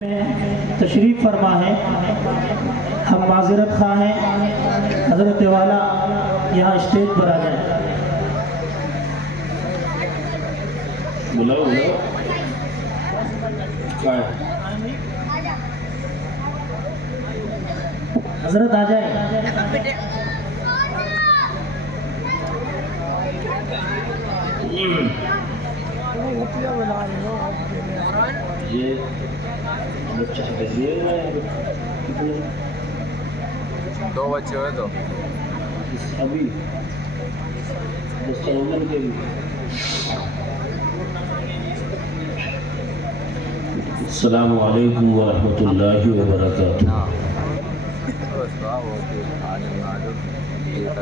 تشریف فرما ہے، ہم معذرت خواہ ہیں، حضرت والا یہاں اسٹیج پر آ جائیں۔ بلاؤ حضرت آ جائیں۔ یہ بچہ دو بچے ہوئے تو ابھی مستقبل کے لیے۔ السلام علیکم ورحمۃ اللہ وبرکاتہ۔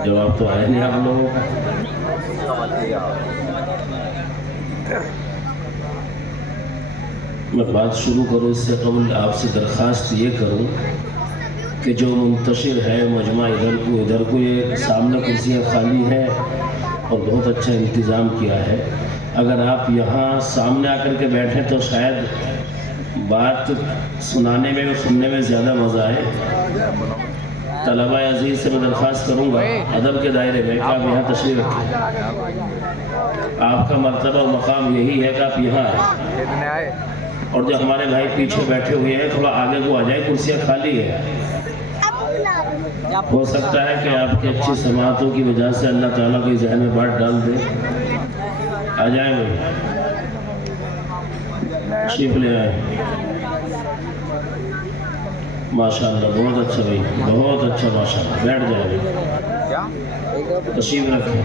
جواب تو آیا نہیں آپ لوگوں کا۔ میں بات شروع کروں اس سے قبل آپ سے درخواست یہ کروں کہ جو منتشر ہے مجمع ادھر کو یہ سامنے کرسیاں خالی ہیں اور بہت اچھا انتظام کیا ہے، اگر آپ یہاں سامنے آ کر کے بیٹھیں تو شاید بات سنانے میں اور سننے میں زیادہ مزہ آئے۔ طلبہ عزیز سے میں درخواست کروں گا ادب کے دائرے میں کہ آپ یہاں تشریف رکھیں۔ آپ کا مرتبہ و مقام یہی ہے کہ آپ یہاں آئیں، اور جو ہمارے بھائی پیچھے بیٹھے ہوئے ہیں تھوڑا آگے کو آ جائیں، کرسیاں خالی ہے۔ ہو سکتا ہے کہ آپ کی اچھی سماعتوں کی وجہ سے اللہ تعالیٰ کو ذہن میں بات ڈال دے۔ آ جائیں بھائی، تشریف لے آئیں۔ ماشاءاللہ بہت اچھا بھائی، بہت اچھا، ماشاءاللہ۔ بیٹھ جائیں بھائی، تشریف رکھیں،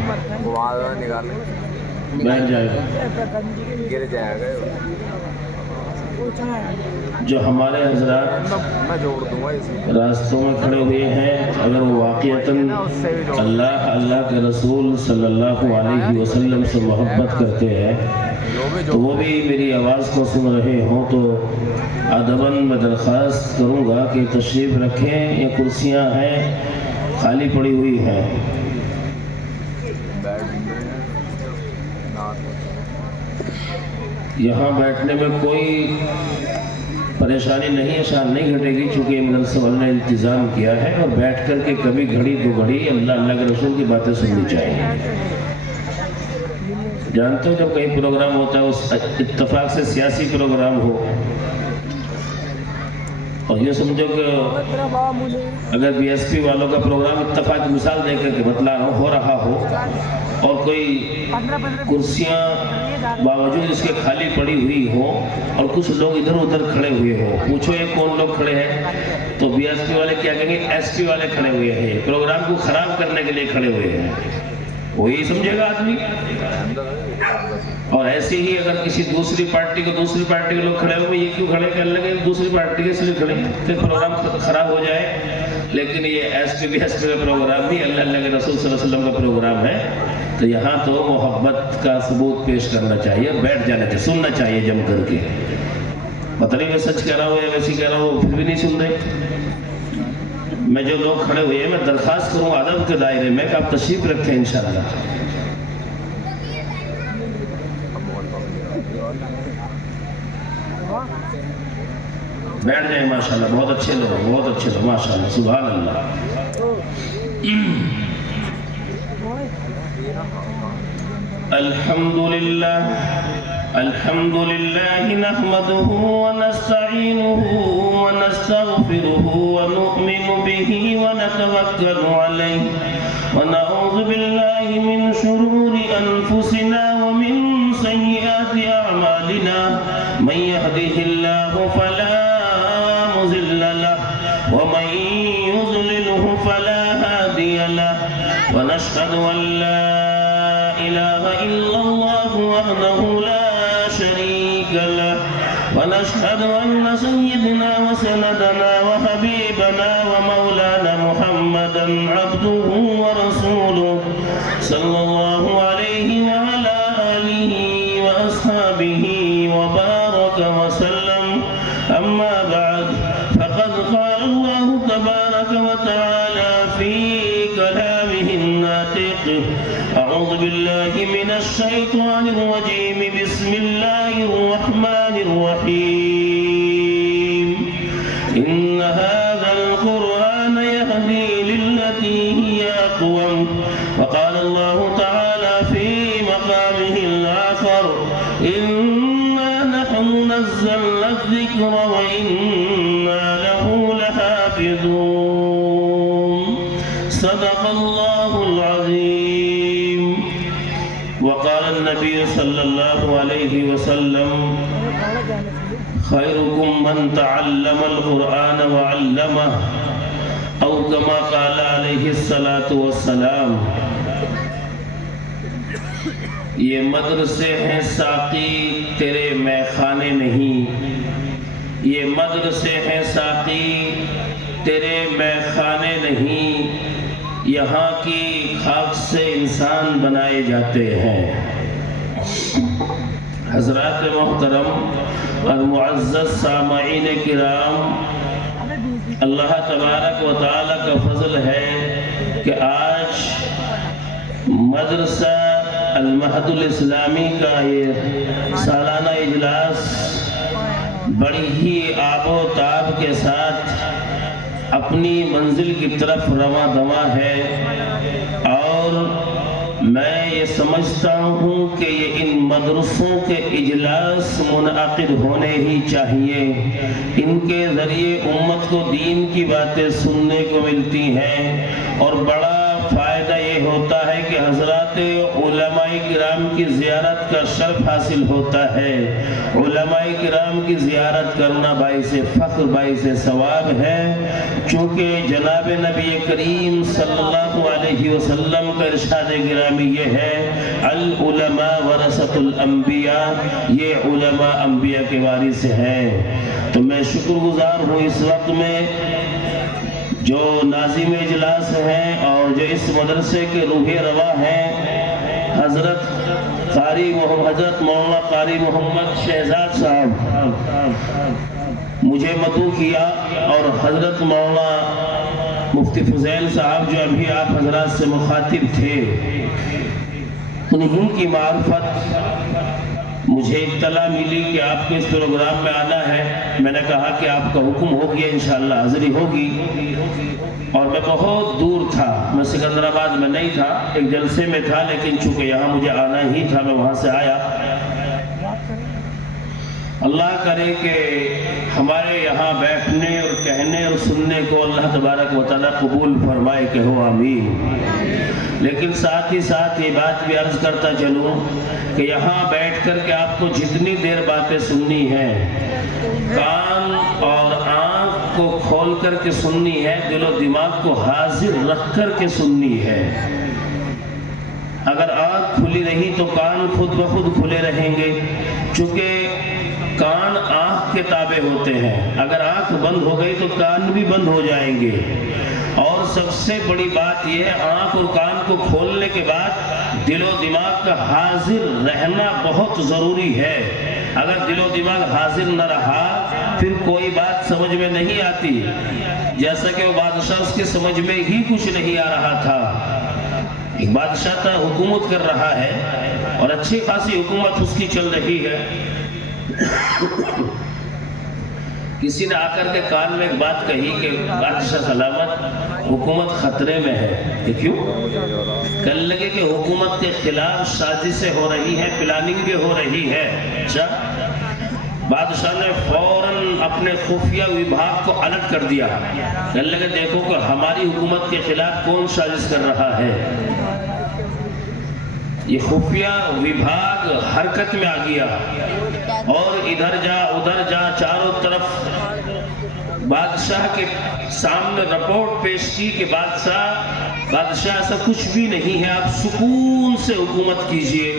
بیٹھ جائیں۔ گر جائے گا جو ہمارے حضرات راستوں میں کھڑے ہوئے ہیں، اگر وہ واقعتاً اللہ کے رسول صلی اللہ علیہ وسلم سے محبت کرتے ہیں تو وہ بھی میری آواز کو سن رہے ہوں تو ادباً میں درخواست کروں گا کہ تشریف رکھیں۔ یہ کرسیاں ہیں خالی پڑی ہوئی ہیں۔ یہاں بیٹھنے میں کوئی پریشانی نہیں ہے، شان نہیں گھٹے گی، چونکہ یہ مدرسہ والوں نے انتظام کیا ہے، اور بیٹھ کر کے کبھی گھڑی دو گھڑی اللہ کے رسول کی باتیں سننی چاہیے۔ جانتے ہو جب کہیں پروگرام ہوتا ہے اس اتفاق سے سیاسی پروگرام ہو، اور یہ سمجھو کہ اگر بی ایس پی والوں کا پروگرام اتفاق مثال دے کر کے بتلا ہو رہا ہو اور کوئی کرسیاں باوجود اس کے خالی پڑی ہوئی ہوں اور کچھ لوگ ادھر ادھر کھڑے ہوئے ہوں، پوچھو یہ کون لوگ کھڑے ہیں تو بی ایس پی والے کیا کہیں گے؟ ایس پی والے کھڑے ہوئے ہیں، پروگرام کو خراب کرنے کے لیے کھڑے ہوئے ہیں، وہی سمجھے گا آدمی۔ اور ایسے ہی اگر کسی دوسری پارٹی کے لوگ کھڑے ہوئے، یہ کیوں کھڑے کرنے لگے؟ دوسری پارٹی کے اس لیے کھڑے کہ پروگرام خراب ہو جائے۔ لیکن یہ S P B S P کا پروگرام نہیں، اللہ کے رسول صلی اللہ علیہ وسلم کا پروگرام ہے، تو یہاں تو محبت کا ثبوت پیش کرنا چاہیے، بیٹھ جانا چاہیے، سننا چاہیے جم کر کے۔ پتہ نہیں میں سچ کہہ رہا ہوں یا ویسی کہہ رہا ہوں، پھر بھی نہیں سن رہے۔ میں جو لوگ کھڑے ہوئے ہیں میں درخواست کروں ادب کے دائرے میں کہ آپ تشریف رکھیں انشاءاللہ۔ بیٹھ جائیں، ماشاءاللہ، بہت اچھے لوگ، بہت اچھے لوگ، ماشاءاللہ، سبحان اللہ۔ الحمد للہ نحمده ونستعینه ونستغفره ونؤمن به ونتوکل علیہ ونعوذ باللہ من شرور انفسنا ومن سیئات اعمالنا من يهده الله فلا مضل له ومن يضلله فلا هادي له ونشهد ان لا إله إلا الله وحده لا شريك له ونشهد أن سيدنا وسندنا وحبيبنا ومولانا محمدا عبده ورسوله صلى الله عليه وعلى آله وأصحابه وبارك وسلم. أما بعد فقد قال الله تبارك وتعالى في كلامه الناطق: أعوذ بالله من الشيطان الرجيم، بسم الله الرحمن الرحيم. وإنا له لحافظون صدق الله العظيم. وقال النبي صلى الله عليه وسلم خيركم من تعلم القرآن وعلمه او كما قال عليه الصلاة والسلام. یہ مدرسے ہیں ساقی تیرے میں خانے نہیں، یہ مدرسے ہیں ساقی تیرے میں خانے نہیں، یہاں کی خاک سے انسان بنائے جاتے ہیں. حضرات محترم اور معزز سامعین کرام، اللہ تبارک و تعالی کا فضل ہے کہ آج مدرسہ المہد الاسلامی کا یہ سالانہ اجلاس بڑی ہی آب و تاب کے ساتھ اپنی منزل کی طرف رواں دواں ہے، اور میں یہ سمجھتا ہوں کہ یہ ان مدرسوں کے اجلاس منعقد ہونے ہی چاہیے. ان کے ذریعے امت کو دین کی باتیں سننے کو ملتی ہیں، اور بڑا فائدہ یہ ہوتا ہے کہ حضرات علماء کرام کی زیارت کا شرف حاصل ہوتا ہے. علماء کرام کی زیارت کرنا باعث فخر باعث ثواب ہے، چونکہ جناب نبی کریم صلی اللہ علیہ وسلم کا ارشاد گرامی یہ ہے العلماء ورثۃ الانبیاء، یہ علماء انبیاء کے وارث ہیں. تو میں شکر گزار ہوں اس وقت میں جو ناظم اجلاس ہیں اور جو اس مدرسے کے روح رواں ہیں، حضرت مولانا قاری محمد شہزاد صاحب مجھے مدعو کیا، اور حضرت مولانا مفتی فضیل صاحب جو ابھی آپ حضرات سے مخاطب تھے، انہی کی معرفت مجھے اطلاع ملی کہ آپ کو اس پروگرام میں آنا ہے. میں نے کہا کہ آپ کا حکم ہو گیا، انشاءاللہ حاضری ہوگی. اور میں بہت دور تھا، میں سکندرآباد میں نہیں تھا، ایک جلسے میں تھا، لیکن چونکہ یہاں مجھے آنا ہی تھا میں وہاں سے آیا. اللہ کرے کہ ہمارے یہاں بیٹھنے اور کہنے اور سننے کو اللہ تبارک و تعالیٰ قبول فرمائے، کہ ہو آمین. لیکن ساتھ ہی ساتھ یہ بات بھی عرض کرتا چلوں کہ یہاں بیٹھ کر کے آپ کو جتنی دیر باتیں سننی ہیں، کان اور آنکھ کو کھول کر کے سننی ہے، دل و دماغ کو حاضر رکھ کر کے سننی ہے. اگر آنکھ کھلی رہی تو کان خود بخود کھلے رہیں گے، چونکہ کان آنکھ کے تابع ہوتے ہیں. اگر آنکھ بند ہو گئی تو کان بھی بند ہو جائیں گے. اور سب سے بڑی بات یہ ہے، آنکھ اور کان کو کھولنے کے بعد دل و دماغ کا حاضر رہنا بہت ضروری ہے. اگر دل و دماغ حاضر نہ رہا پھر کوئی بات سمجھ میں نہیں آتی. جیسا کہ وہ بادشاہ اس کے سمجھ میں ہی کچھ نہیں آ رہا تھا. ایک بادشاہ تھا، حکومت کر رہا ہے اور اچھی خاصی حکومت اس کی چل رہی ہے. کسی نے آ کر کے کان میں ایک بات کہی کہ بادشاہ سلامت، حکومت خطرے میں ہے. کہ کیوں؟ کہنے لگے کہ حکومت کے خلاف سازشیں ہو رہی ہیں، پلاننگیں ہو رہی ہے. اچھا. بادشاہ نے فوراً اپنے خفیہ وبھاگ کو الرٹ کر دیا. کہنے لگے دیکھو کہ ہماری حکومت کے خلاف کون سازش کر رہا ہے. یہ خفیہ وبھاگ حرکت میں آ گیا اور ادھر جا ادھر جا چاروں طرف بادشاہ کے سامنے رپورٹ پیش کی کہ بادشاہ ایسا کچھ بھی نہیں ہے، آپ سکون سے حکومت کیجئے،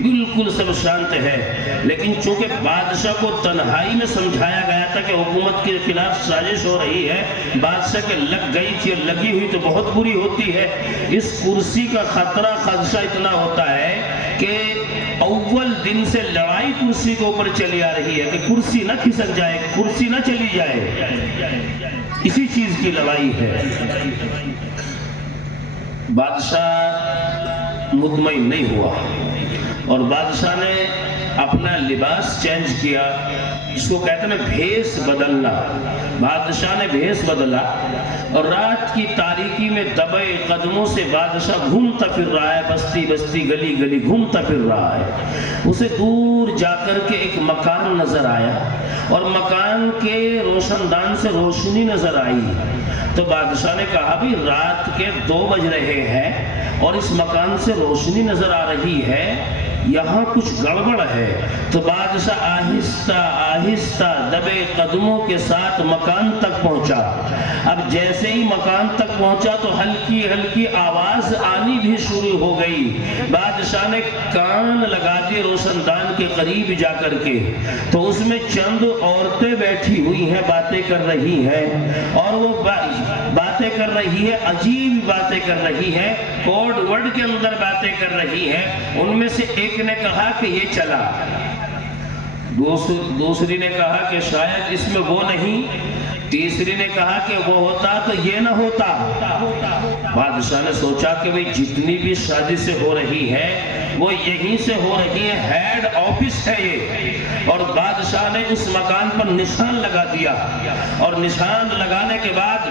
بالکل سب شانت ہے. لیکن چونکہ بادشاہ کو تنہائی میں سمجھایا گیا تھا کہ حکومت کے خلاف سازش ہو رہی ہے، بادشاہ کے لگ گئی تھی اور لگی ہوئی تو بہت بری ہوتی ہے. اس کرسی کا خطرہ خدشہ اتنا ہوتا ہے کہ اول دن سے لڑائی کرسی کے اوپر چلی آ رہی ہے کہ کرسی نہ کھسک جائے، کرسی نہ چلی جائے. اسی چیز کی لڑائی ہے. بادشاہ مطمئن نہیں ہوا اور بادشاہ نے اپنا لباس چینج کیا، جس کو کہتے ہیں بھیس بدلنا۔ بادشاہ نے بھیس بدلا اور رات کی تاریکی میں دبے قدموں سے بادشاہ گھومتا پھر رہا ہے، بستی بستی گلی گلی گھومتا پھر رہا ہے۔ اسے دور جا کر کے ایک مکان نظر آیا اور مکان کے روشن دان سے روشنی نظر آئی۔ تو بادشاہ نے کہا بھی رات کے 2 بج رہے ہیں اور اس مکان سے روشنی نظر آ رہی ہے، یہاں کچھ گڑبڑ ہے۔ تو بادشاہ آہستہ آہستہ دبے قدموں کے ساتھ مکان تک پہنچا۔ اب جیسے ہی مکان تک پہنچا تو ہلکی ہلکی آواز آنی بھی شروع ہو گئی۔ بادشاہ نے کان لگا دیے روشن دان کے قریب جا کر کے، تو اس میں چند عورتیں بیٹھی ہوئی ہیں، باتیں کر رہی ہیں، اور وہ باتیں کر رہی ہے، عجیب باتیں کر رہی ہے، کوڈ ورڈ کے اندر باتیں کر رہی ہے۔ ان میں سے ایک نے کہا کہ یہ چلا، دوسری نے کہا کہ شاید اس میں وہ نہیں، تیسری نے کہا کہ وہ ہوتا تو یہ نہ ہوتا۔ بادشاہ نے سوچا کہ بھئی جتنی بھی شادی سے ہو رہی ہے وہ یہیں سے ہو رہی ہے، ہیڈ آفس ہے یہ۔ اور بادشاہ نے اس مکان پر نشان لگا دیا، اور نشان لگانے کے بعد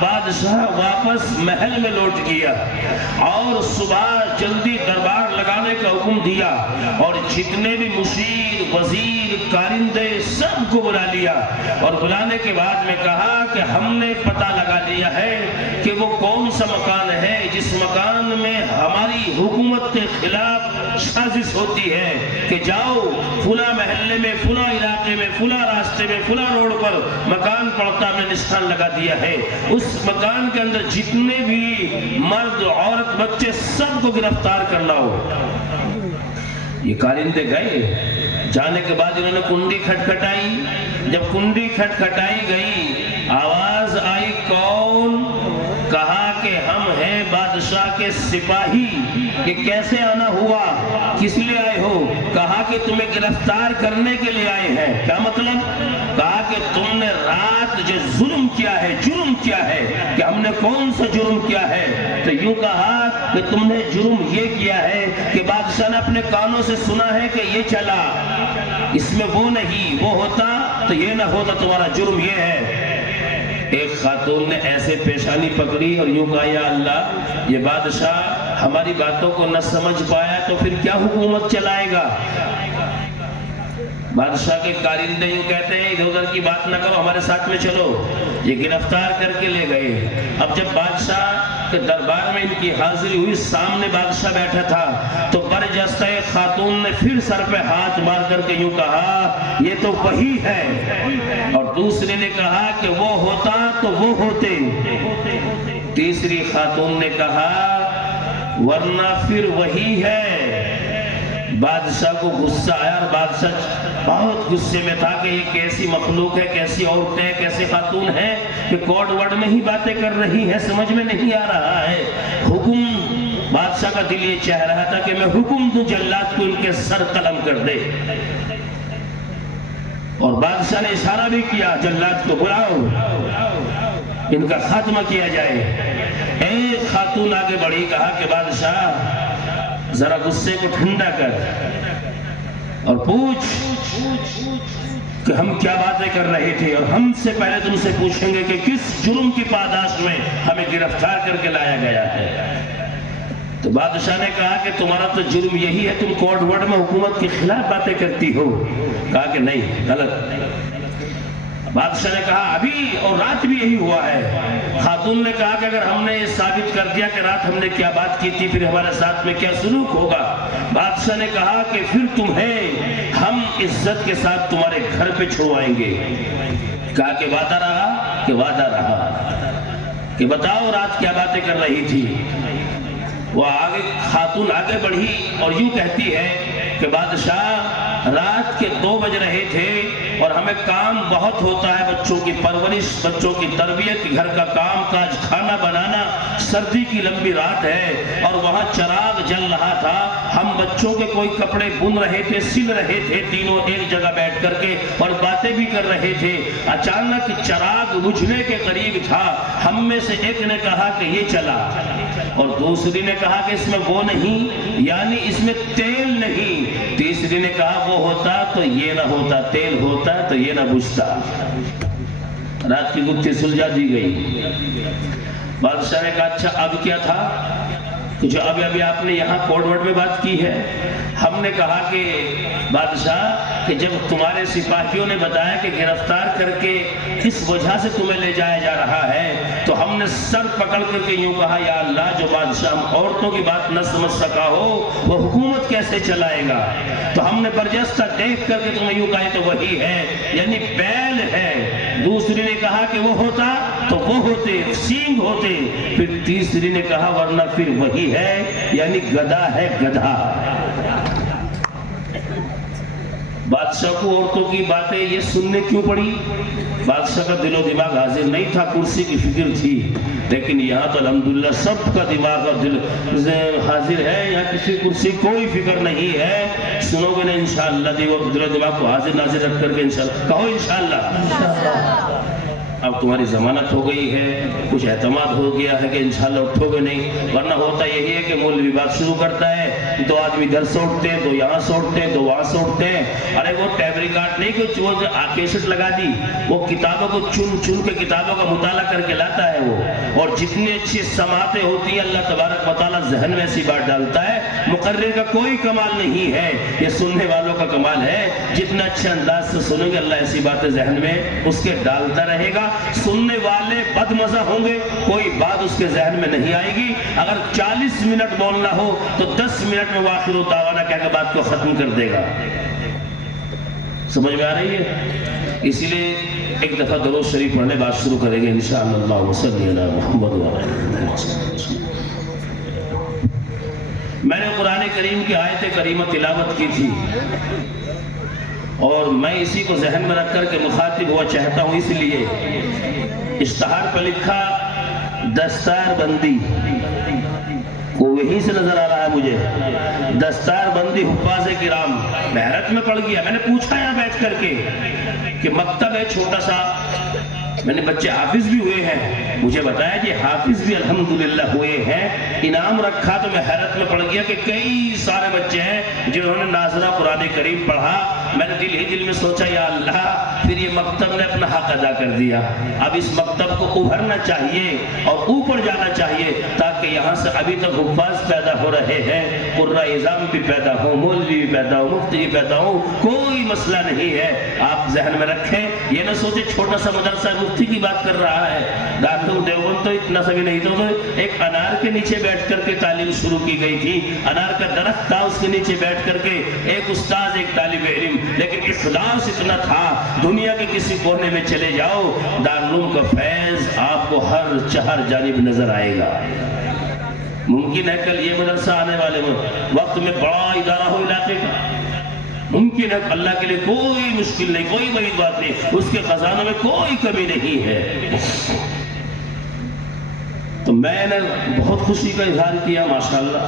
بادشاہ واپس محل میں لوٹ گیا اور صبح جلدی دربار لگانے کا حکم دیا، اور جتنے بھی مشیر، وزیر، کارندے سب کو بلا لیا، اور بلانے کے بعد میں کہا کہ ہم نے پتہ لگا لیا ہے کہ وہ کون سا مکان ہے جس مکان میں ہماری حکومت کے خلاف سازش ہوتی ہے، کہ جاؤ فلاں محلے میں، فلاں علاقے میں، فلاں راستے میں، فلاں روڈ پر مکان پڑتا میں نشان لگا دیا ہے، اس مکان کے اندر جتنے بھی مرد، عورت، بچے سب کو گرفتار کر لاؤ۔ یہ کارندے گئے، جانے کے بعد انہوں نے کنڈی کھٹکھٹائی۔ جب کنڈی کھٹکھٹائی گئی، آواز آئی، کون؟ کہا کہ ہم ہیں بادشاہ کے سپاہی۔ کہ کیسے آنا ہوا؟ کس لیے آئے ہو؟ کہا کہ تمہیں گرفتار کرنے کے لیے آئے ہیں۔ کیا مطلب؟ کہا کہ تم نے رات جو ظلم کیا ہے، جرم کیا ہے، کہ ہم نے کون سا جرم کیا ہے؟ تو یوں کہا کہ تم نے جرم یہ کیا ہے کہ بادشاہ نے اپنے کانوں سے سنا ہے کہ یہ چلا، اس میں وہ نہیں، وہ ہوتا تو یہ نہ ہوتا، تمہارا جرم یہ ہے۔ ایک خاتون نے ایسے پیشانی پکڑی اور یوں کہا، یا اللہ، یہ بادشاہ ہماری باتوں کو نہ سمجھ پایا تو پھر کیا حکومت چلائے گا؟ بادشاہ کے کارندے یوں کہتے ہیں، ادھر ادھر کی بات نہ کرو، ہمارے ساتھ میں چلو۔ یہ گرفتار کر کے لے گئے۔ اب جب بادشاہ کے دربار میں ان کی حاضری ہوئی، سامنے بادشاہ بیٹھا تھا، تو برجستہ ایک خاتون نے پھر سر پہ ہاتھ مار کر کے یوں کہا، یہ تو وہی ہے۔ اور دوسری نے کہا کہ وہ ہوتا تو وہ ہوتے۔ تیسری خاتون نے کہا، ورنہ پھر وہی ہے۔ بادشاہ کو غصہ آیا، اور بادشاہ بہت غصے میں تھا کہ یہ کیسی مخلوق ہے، کیسی عورتیں ہیں، کیسی خاتون ہیں کہ کوڈ ورڈ میں ہی باتیں کر رہی ہیں، سمجھ میں نہیں آ رہا ہے۔ حکم، بادشاہ کا دل یہ چاہ رہا تھا کہ میں حکم دوں جلاد کو ان کے سر قلم کر دے، اور بادشاہ نے اشارہ بھی کیا، جلاد کو بلاؤ، ان کا خاتمہ کیا جائے۔ ایک خاتون آگے بڑھی، کہا کہ بادشاہ ذرا غصے کو ٹھنڈا کر اور پوچھ کہ ہم کیا باتیں کر رہے تھے، اور ہم سے پہلے تم سے پوچھیں گے کہ کس جرم کی پاداش میں ہمیں گرفتار کر کے لایا گیا ہے۔ تو بادشاہ نے کہا کہ تمہارا تو جرم یہی ہے، تم کوڈ ورڈ میں حکومت کے خلاف باتیں کرتی ہو۔ کہا کہ نہیں، غلط۔ بادشاہ نے کہا ابھی اور رات بھی یہی ہوا ہے۔ خاتون نے کہا کہ اگر ہم نے یہ ثابت کر دیا کہ رات ہم نے کیا بات کی تھی، پھر ہمارے ساتھ میں کیا سلوک ہوگا؟ بادشاہ نے کہا کہ پھر تمہیں ہم عزت کے ساتھ تمہارے گھر پہ چھوڑائیں گے۔ کہا کہ وعدہ رہا؟ کہ وعدہ رہا۔ کہ بتاؤ رات کیا باتیں کر رہی تھی؟ وہ خاتون آگے بڑھی اور یوں کہتی ہے کہ بادشاہ رات کے 2 بج رہے تھے اور ہمیں کام بہت ہوتا ہے، بچوں کی پرورش، بچوں کی تربیت، گھر کا کام کاج، کھانا بنانا، سردی کی لمبی رات ہے اور وہاں چراغ جل رہا تھا، ہم بچوں کے کوئی کپڑے بن رہے تھے، سل رہے تھے، تینوں ایک جگہ بیٹھ کر کے اور باتیں بھی کر رہے تھے۔ اچانک چراغ بجھنے کے قریب تھا، ہم میں سے ایک نے کہا کہ یہ چلا، اور دوسری نے کہا کہ اس میں وہ نہیں یعنی اس میں تیل نہیں، تیسری نے کہا وہ ہوتا تو یہ نہ ہوتا، تیل ہوتا تو یہ نہ بجھتا۔ رات کی گتھی سلجھا دی گئی۔ بادشاہ نے کہا اچھا اب کیا تھا کہ جو ابھی آپ نے یہاں کوڈ ورڈ میں بات کی ہے؟ ہم نے کہا کہ بادشاہ کہ جب تمہارے سپاہیوں نے بتایا کہ گرفتار کر کے کس وجہ سے تمہیں لے جایا جا رہا ہے تو ہم نے سر پکڑ کر کے یوں کہا یا اللہ جو بادشاہ عورتوں کی بات نہ سمجھ سکا ہو وہ حکومت کیسے چلائے گا؟ تو ہم نے برجستہ دیکھ کر کے تمہیں یوں کہا تو وہی ہے یعنی بیل ہے۔ دوسری نے کہا کہ وہ ہوتا تو وہ ہوتے، سینگ ہوتے۔ پھر تیسری نے کہا ورنہ پھر وہی ہے یعنی گدھا ہے، گدھا۔ بادشاہ کو عورتوں کی باتیں یہ سننے کیوں پڑی؟ بادشاہ کا دل و دماغ حاضر نہیں تھا، کرسی کی فکر تھی، لیکن یہاں تو الحمدللہ سب کا دماغ اور دل حاضر ہے، یہاں کسی کرسی کوئی فکر نہیں ہے۔ سنو گے نا انشاءاللہ دل و دماغ کو حاضر ناظر رکھ کر کے انشاءاللہ کہو انشاءاللہ۔ اب تمہاری ضمانت ہو گئی ہے، کچھ اعتماد ہو گیا ہے کہ انشاءاللہ اٹھو گے نہیں، ورنہ ہوتا یہی ہے کہ مولوی بات شروع کرتا ہے، دو آدمی ادھر سوٹتے ہیں، دو یہاں سوٹتے ہیں، دو وہاں سوٹتے ہیں۔ ارے وہ ٹیپ ریکارڈ نہیں کہ وہ کیسٹ لگا دی، وہ کتابوں کو چن چن کے کتابوں کا مطالعہ کر کے لاتا ہے وہ، اور جتنی اچھی سماعتیں ہوتی ہیں اللہ تبارک و تعالیٰ ذہن میں ایسی بات ڈالتا ہے۔ مقرر کا کوئی کمال نہیں ہے، یہ سننے والوں کا کمال ہے، جتنا اچھے انداز سے سنیں گے اللہ ایسی باتیں ذہن میں اس کے ڈالتا رہے گا۔ سننے والے بد مزہ ہوں گے، کوئی بات اس کے ذہن میں نہیں آئے گی۔ اگر 40 منٹ بولنا ہو تو 10 منٹ میں واخر دعوانا کہہ کے بات کو ختم کر دے گا۔ سمجھ میں آ رہی ہے؟ اسی لیے ایک دفعہ درود شریف پڑھنے بات شروع کریں گے انشاءاللہ۔ اللہم صلی علی محمد وعلی۔ میں نے قرآن کریم کی آیت کریمہ تلاوت کی تھی اور میں اسی کو ذہن میں رکھ کر کے مخاطب ہوا چاہتا ہوں، اس لیے اشتہار پہ لکھا دستار بندی، وہ وہیں سے نظر آ رہا ہے مجھے، دستار بندی حفاظ کرام۔ میں حیرت میں پڑ گیا، میں نے پوچھا یہاں بیٹھ کر کے کہ مکتب ہے چھوٹا سا، میں نے بچے حافظ بھی ہوئے ہیں، مجھے بتایا کہ حافظ بھی الحمدللہ ہوئے ہیں، انعام رکھا۔ تو میں حیرت میں پڑ گیا کہ کئی سارے بچے ہیں جنہوں نے ناظرہ قرآن کریم پڑھا۔ میں نے دل ہی دل میں سوچا یا اللہ پھر یہ مکتب نے اپنا حق ادا کر دیا، اب اس مکتب کو ابھرنا چاہیے اور اوپر جانا چاہیے تاکہ یہاں سے ابھی تک حفاظ پیدا ہو رہے ہیں، قرہ اعظام بھی پیدا ہو، مولوی بھی پیدا ہو، مفتی بھی پیدا ہو، کوئی مسئلہ نہیں ہے۔ آپ ذہن میں رکھیں، یہ نہ سوچے چھوٹا سا مدرسہ مفتی کی بات کر رہا ہے، دارالعلوم دیوبند تو اتنا سا بھی نہیں تو ایک انار کے نیچے بیٹھ کر کے تعلیم شروع کی گئی تھی، انار کا درخت تھا، اس کے نیچے بیٹھ کر کے ایک استاذ ایک طالب علم، لیکن اخلاص اتنا تھا۔ دنیا کے کسی کونے میں چلے جاؤ دارالعلوم کا فیض آپ کو ہر چہر جانب نظر آئے گا۔ ممکن ہے کل یہ مدرسہ آنے والے وقت میں بڑا ادارہ ہو علاقے کا، ممکن ہے اللہ کے لیے کوئی مشکل نہیں، کوئی بڑی بات نہیں، اس کے خزانوں میں کوئی کمی نہیں ہے۔ تو میں نے بہت خوشی کا اظہار کیا، ماشاءاللہ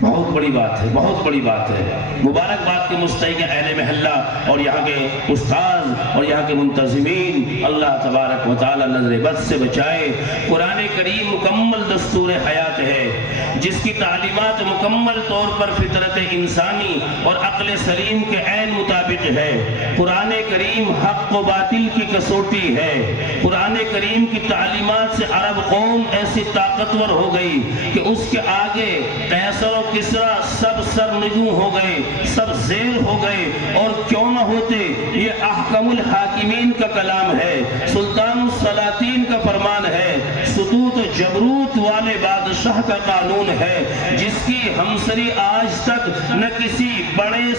بہت بڑی بات ہے، بہت بڑی بات ہے۔ مبارکباد کے مستحق اہل محلہ اور یہاں کے استاذ اور یہاں کے منتظمین، اللہ تبارک و تعالی نظر بد سے بچائے۔ قرآن کریم مکمل دستور حیات ہے جس کی تعلیمات مکمل طور پر فطرت انسانی اور عقل سلیم کے عین مطابق ہے۔ قرآن کریم حق و باطل کی کسوٹی ہے۔ قرآن کریم کی تعلیمات سے عرب قوم ایسی طاقتور ہو گئی کہ اس کے آگے قیصر و کسرا سب سر نگوں ہو گئے، سب زیر ہو گئے، اور کیوں نہ ہوتے، یہ احکم الحاکمین کا کلام ہے، سلطان السلاطین کا فرمان ہے، سطوت و جبروت والے بادشاہ کا قانون ہے، جس کی ہمسری آج تک نہ کسی بڑے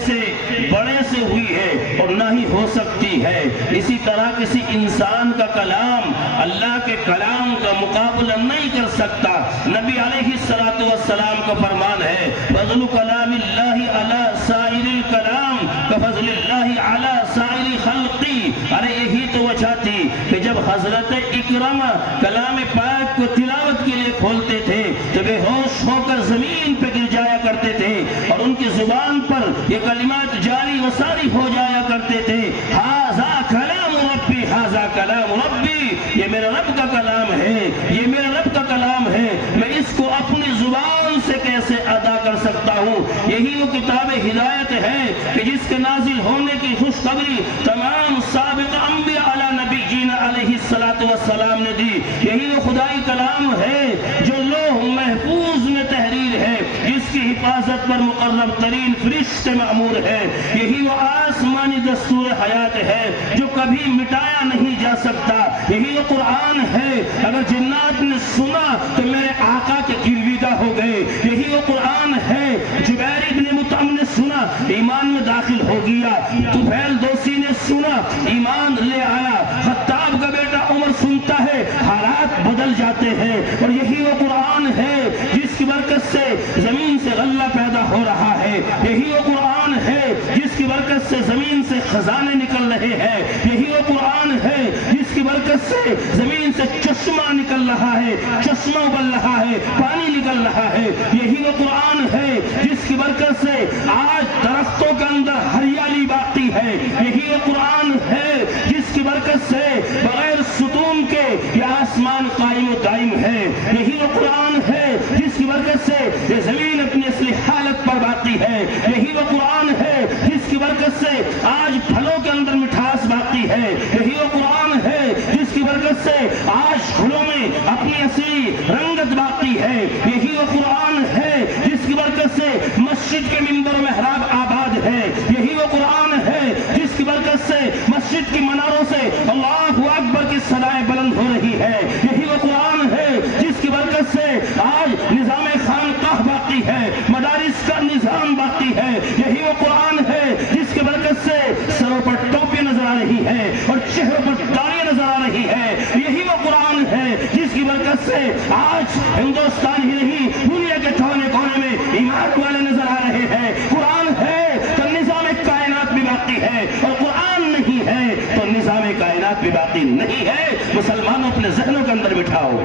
سے ہوئی ہے اور نہ ہی ہو سکتی ہے۔ اسی طرح کسی انسان کا کلام اللہ کے کلام کا مقابلہ نہیں کر سکتا۔ نبی علیہ السلام کا فرمان ہے فضل کلام اللہ علی سائر الکلام کفضل اللہ علی سائر خلقی۔ ارے یہی تو وجہ تھی کہ جب حضرت اکرم کلام پاک کو تلاوت کے لیے کھولتے تھے تو بے ہوش ہو کر زمین پہ گر جایا کرتے تھے اور ان کی زبان پر یہ کلمات جاری و ساری ہو جایا کرتے تھے، ھذا کلام ربی، ھذا کلام ربی، یہ میرے رب کا کلام ہے، یہ میرے رب کا کلام ہے، میں اس اپنی زبان سے کیسے ادا کر سکتا ہوں؟ یہی وہ کتاب ہدایت ہے کہ جس کے نازل ہونے کی خوشخبری تمام سابق انبیاء علی نبیین علیہ السلام نے دی۔ یہی وہ خدائی کلام ہے جو لوح محفوظ میں تحریر ہے، جس کی حفاظت پر مقرب ترین فرشتے مأمور ہے۔ یہی وہ آسمانی دستور حیات ہے جو کبھی مٹایا نہیں جا سکتا۔ یہی وہ قرآن ہے، اگر جنات نے سنا تو میرے آقا کے گرویدہ ہو گئے۔ یہی وہ قرآن ہے، جبیر ابن مطعم نے سنا ایمان میں داخل ہو گیا، طفیل دوسی نے سنا ایمان لے آیا، خطاب کا بیٹا عمر سنتا ہے حالات بدل جاتے ہیں۔ اور یہی وہ قرآن ہے جس کی برکت سے زمین سے غلہ پیدا ہو رہا ہے۔ یہی وہ قرآن ہے جس کی برکت سے زمین سے خزانے نکل رہے ہیں۔ یہی وہ قرآن ہے جس کی برکت سے زمین سے چشمہ نکل رہا ہے، چشمہ ابل رہا ہے، پانی نکل رہا ہے۔ یہی وہ قرآن ہے جس کی برکت سے آج درختوں کے اندر ہریالی باقی ہے۔ یہی وہ قرآن ہے جس کی برکت سے بغیر ستون کے یہ آسمان قائم و دائم ہے۔ یہی وہ قرآن ہے جس کی برکت سے یہ زمین اپنی اصلی حالت پر باقی ہے۔ یہی وہ قرآن ہے جس کی برکت سے آج پھلوں کے اندر مٹھاس باقی ہے۔ یہی وہ قرآن ہے جس کی برکت سے آج پھلوں میں اپنی اصلی رنگت باقی ہے۔ یہی وہ قرآن ہے جس کی برکت سے مسجد کے منبر و محراب آباد ہے۔ یہی وہ قرآن ہے جس کی برکت سے مسجد کی مناروں سے اللہ اکبر کی صدائیں بلند ہو رہی ہے۔ یہی وہ قرآن ہے جس کی برکت سے آج نظام خانقاہ باقی ہے، مدارس کا نظام باقی ہے۔ یہی وہ قرآن ہے جس کی برکت سے سروں پر ٹوپی نظر آ رہی ہے اور چہروں پر داڑھی نظر آ رہی ہے۔ یہی وہ قرآن ہے جس کی برکت سے آج ہندوستان ہی نہیں دنیا کے کونے کونے میں ایمان والے نظر آ رہے ہیں۔ قرآن ہے تو نظام کائنات بھی باقی ہے، اور قرآن نہیں ہے تو نظام کائنات بھی باقی نہیں ہے۔ مسلمانوں اپنے ذہنوں کے اندر بٹھاؤ،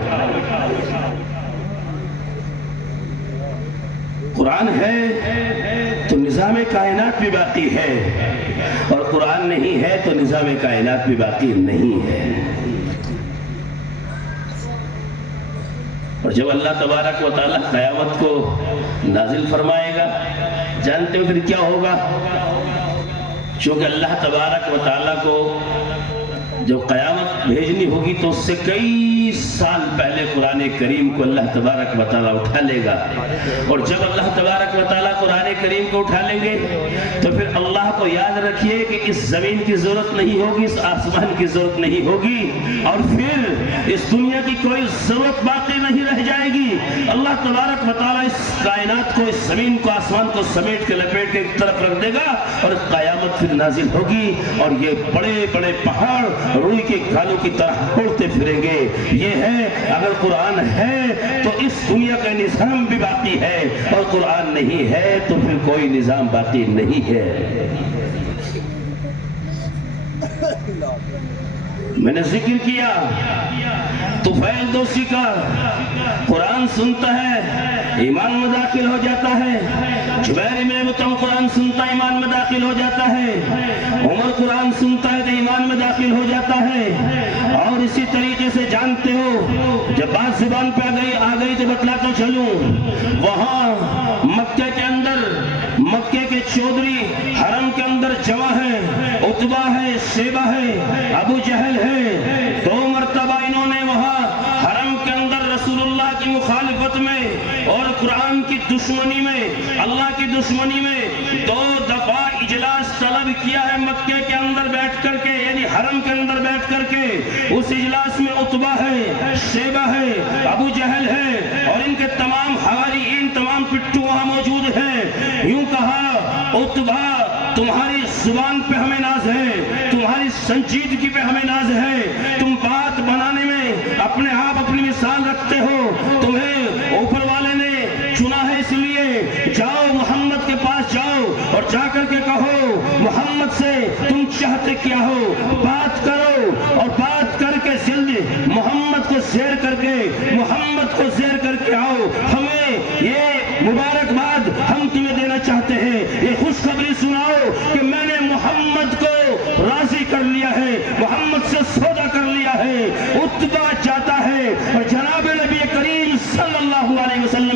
قرآن ہے تو نظام کائنات بھی باقی ہے، اور قرآن نہیں ہے تو نظام کائنات بھی باقی نہیں ہے۔ اور جب اللہ تبارک و تعالیٰ قیامت کو نازل فرمائے گا، جانتے ہو پھر کیا ہوگا؟ چونکہ اللہ تبارک و تعالیٰ کو جب قیامت بھیجنی ہوگی تو اس سے کئی سال پہلے قرآن کریم کو اللہ تبارک و تعالیٰ اٹھا لے گا، اور جب اللہ تبارک و تعالیٰ قرآن کریم کو اٹھا لیں گے تو پھر اللہ کو یاد رکھیے کہ اس زمین کی ضرورت نہیں ہوگی، اس آسمان کی ضرورت نہیں ہوگی، اور پھر اس دنیا کی کوئی ضرورت باقی نہیں رہ جائے گی۔ اللہ تبارک و تعالیٰ اس کائنات کو، اس زمین کو، آسمان کو سمیٹ کے لپیٹ کے ایک طرف رکھ دے گا، اور قیامت پھر نازل ہوگی، اور یہ بڑے بڑے پہاڑ روئی کے گالوں کی طرح اڑتے پھریں گے۔ یہ ہے، اگر قرآن ہے تو اس دنیا کا نظام بھی باقی ہے، اور قرآن نہیں ہے تو پھر کوئی نظام باقی نہیں ہے۔ میں نے ذکر کیا طفیل دوسی کا، قرآن سنتا ہے ایمان میں داخل ہو جاتا ہے، جبیر ابن مطعم قرآن سنتا ہے ایمان میں داخل ہو جاتا ہے، عمر قرآن سنتا ہے تو ایمان میں داخل ہو جاتا ہے۔ اور اسی طریقے سے جانتے ہو، جب بات زبان پہ آ گئی تو بتلاتا چلوں، وہاں مکہ کے اندر، مکے کے چودھری حرم کے اندر جمع ہے، عتبہ ہے، شیبہ ہے، ابو جہل ہے، 2 مرتبہ انہوں نے وہاں حرم کے اندر رسول اللہ کی مخالفت میں اور قرآن کی دشمنی میں، اللہ کی دشمنی میں 2 دفعہ اجلاس طلب کیا ہے مکے کے اندر بیٹھ کر کے، یعنی حرم کے اندر بیٹھ کر کے۔ اس اجلاس میں عتبہ ہے، شیبہ ہے، ابو جہل ہے، اور ان کے تمام حواریین، تمام پٹھو وہاں موجود ہیں۔ یوں کہا عتبہ، تمہاری زبان پہ ہمیں ناز ہے، تمہاری سنجیدگی پہ ہمیں ناز ہے، تم بات بنانے میں اپنے آپ اپنی مثال رکھتے ہو، تمہیں اوپر والے نے چنا ہے، اس لیے جاؤ محمد کے پاس جاؤ اور جا کر کے کہو محمد سے تم چاہتے کیا ہو، بات کرو، اور بات کر کے جلد محمد کو زیر کر کے، محمد کو زیر کر کے آؤ، ہمیں یہ مبارکباد ہم تمہیں دینا چاہتے ہیں، یہ خوشخبری سناؤ کہ میں نے محمد کو راضی کر لیا ہے، محمد سے سودا کر لیا ہے۔ عتبہ جاتا ہے اور جناب نبی کریم صلی اللہ علیہ وسلم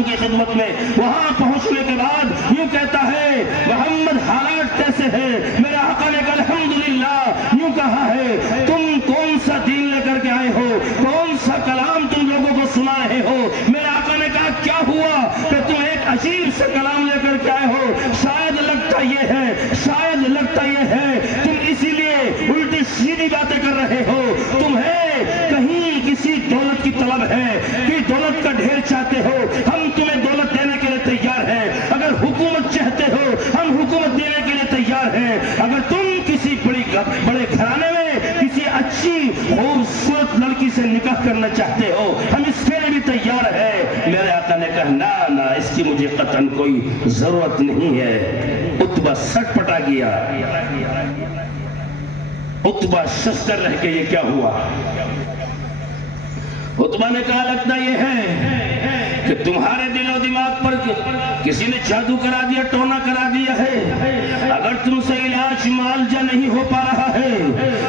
عجیب سے کلام لے کر کے آئے ہو، شاید لگتا یہ ہے تم اسی لیے الٹی سیدھی باتیں کر رہے ہو، تمہیں کہیں کسی دولت کی طلب ہے کہ دولت کا ڈھیر چاہتے ہو، ہم تمہیں دولت دینے کے لیے تیار ہیں، اگر حکومت چاہتے ہو ہم حکومت دینے کے لیے تیار ہیں، اگر تم کسی بڑے گھرانے میں کسی اچھی خوبصورت لڑکی سے نکاح کرنا چاہتے ہو ہم اس کے لیے بھی تیار ہیں۔ میرے آقا نے کہا نہ اس کی مجھے قطعاً کوئی ضرورت نہیں ہے۔ عتبہ سٹ پٹا گیا۔ عتبہ شستر رہ کے یہ کیا ہوا؟ عتبہ نے کہا لگتا یہ ہے کہ تمہارے دل و دماغ پر کسی نے جادو کرا دیا، ٹونا کرا دیا ہے، اگر تم سے علاج معالجہ نہیں ہو پا رہا ہے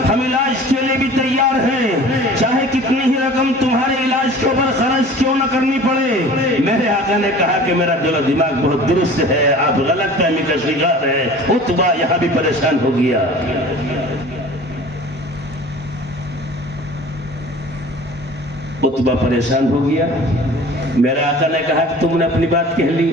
ہم علاج کے لیے بھی تیار ہیں، چاہے کتنی ہی رقم تمہارے علاج کے اوپر خرچ کیوں نہ کرنی پڑے۔ میرے آقا نے کہا کہ میرا دل و دماغ بہت درست ہے، آپ غلط فہمی کا شکار ہیں۔ عتبہ یہاں بھی پریشان ہو گیا۔ عتبہ پریشان ہو گیا۔ میرے آقا نے کہا کہ تم نے اپنی بات کہہ لی؟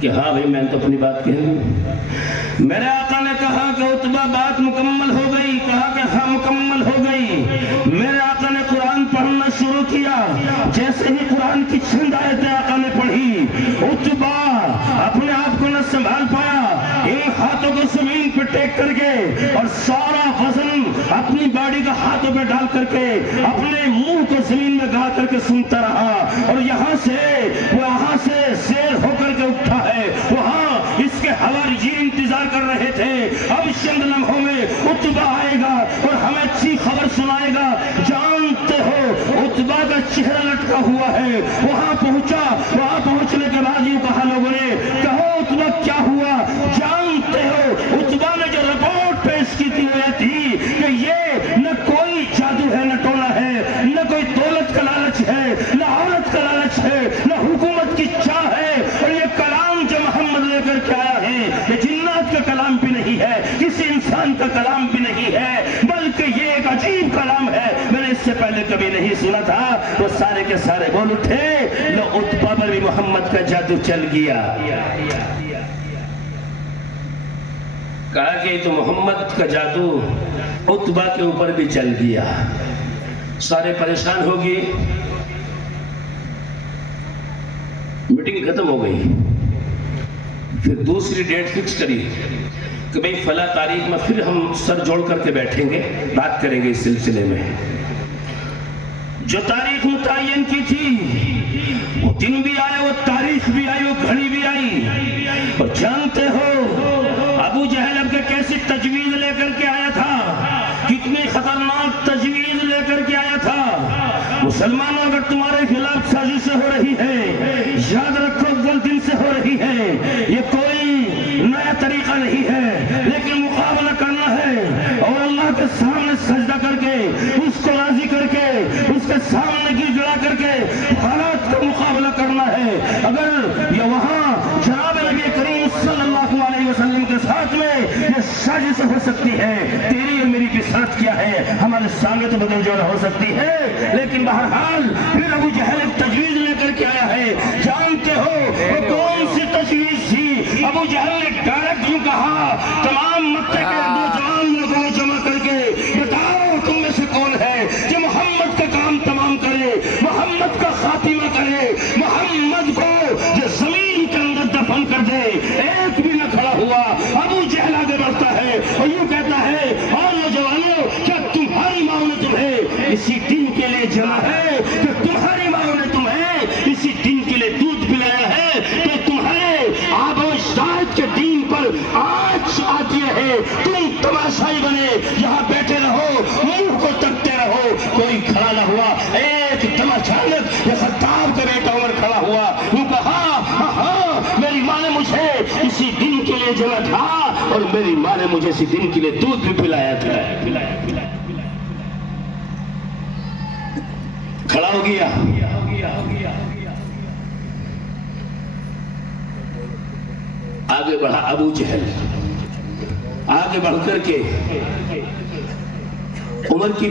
کہ ہاں بھائی میں نے تو اپنی بات کہہ لی۔ میرے آقا نے کہا کہ عتبہ بات مکمل ہو گئی؟ کہا کہ ہاں مکمل ہو گئی۔ میرے آقا نے قرآن پڑھنا شروع کیا، جیسے ہی قرآن کی چند آیتیں آقا نے پڑھی عتبہ اپنے آپ کو نہ سنبھال پایا، ان ہاتھوں کو زمین پہ ٹیک کر کے اور سارا وزن اپنی باڈی کا ہاتھوں پہ ڈال کر کے اپنے منہ کو زمین میں گاڑ کر کے سنتا رہا، اور یہاں سے سیر ہو کر کے اٹھا ہے، وہاں اس کے حواریین انتظار کر رہے تھے اب چند لمحوں میں عتبہ آئے گا اور ہمیں اچھی خبر سنائے گا۔ جانتے ہو عتبہ کا چہرہ لٹکا ہوا ہے، وہاں پہنچنے کے بعد یوں کہا لوگوں نے، کہو عتبہ کیا ہوا؟ جانتے ہو عتبہ نے جو رپورٹ پیش کی تھی وہ تھی کہ یہ نہ کوئی جادو ہے، نہ ٹونا ہے، نہ کوئی دولت کا لالچ ہے، نہ عورت کا لالچ ہے، نہ حکومت کی چاہ ہے، اور یہ کلام جو محمد لے کر کے آیا ہے یہ جنات کا کلام بھی نہیں ہے، کسی انسان کا کلام بھی نہیں ہے، بلکہ یہ ایک عجیب کلام ہے، میں نے اس سے پہلے کبھی نہیں سنا تھا۔ وہ سارے کے سارے بول اٹھے، لو عتبہ پر بھی محمد کا جادو چل گیا۔ کہا کہ یہ تو محمد کا جادو عتبہ کے اوپر بھی چل گیا۔ سارے پریشان ہو گئے، میٹنگ ختم ہو گئی، پھر دوسری ڈیٹ فکس کری کہ بھئی فلاں تاریخ میں پھر ہم سر جوڑ کر کے بیٹھیں گے، بات کریں گے اس سلسلے میں۔ جو تاریخ متعین کی تھی وہ دن بھی آیا، وہ تاریخ بھی آئی، وہ گھڑی بھی آئی، اور جانتے ہو ابو جہل اب کے کیسی تجویز لے کر کے آیا تھا، کتنی خطرناک تجویز لے کر کے آیا تھا۔ مسلمانوں اگر تمہارے خلاف سازشیں ہو رہی ہے یاد رکھو اول دن سے ہو رہی ہے، یہ کوئی نیا طریقہ نہیں ہے، لیکن مقابلہ کرنا ہے اور اللہ کے سامنے سجدہ کر کے اس کو راضی کر کے اس کے سامنے گر گڑا کر کے حالات کا مقابلہ کرنا ہے۔ اگر یہ وہاں جناب نبی کریم صلی اللہ علیہ وسلم کے ساتھ میں یہ سازش ہو سکتی ہے، تیری اور میری بھی ساتھ کیا ہے، ہمارے سامنے تو بدل جوڑ ہو سکتی ہے، لیکن بہرحال پھر ابو جہل ایک تجویز لے کر کے آیا ہے۔ جانتے ہو وہ کون سی تجویز تھی؟ ابو جہل نے ڈائریکٹ یوں کہا، تمام مکے کے نوجوان لوگوں کو جمع کر کے بتاؤ تم میں سے کون ہے کہ محمد کا کام تمام کرے، محمد کا خاتمہ کرے، محمد کو یہ زمین کے اندر دفن کر دے۔ ایک بھی نہ کھڑا ہوا۔ ابو جہل آگے بڑھتا ہے اور یوں کہتا ہے، اور نوجوانوں کیا تمہاری ماں نے تمہیں اسی دن کے لیے جمع ہے، کہ تمہاری ماں نے تمہیں اسی دن کے لیے دودھ پلایا ہے، کہ تمہارے آبا و اجداد کے دین پر آج آتی ہے، تم تماشائی بنے یہاں بیٹھے رہو، منہ کو تکتے رہو، کوئی کھڑا نہ ہوا۔ ایک دم اچانک یہ خطاب کا بیٹا عمر کھڑا ہوا، یوں کہا، ہاں میری ماں نے مجھے اسی دن کے لیے جمع تھا اور میری ماں نے مجھے اسی دن کے لیے دودھ بھی پلایا تھا۔ کھڑا ہو گیا۔ آگے بڑھا ابو جہل، آگے بڑھ کر کے عمر کی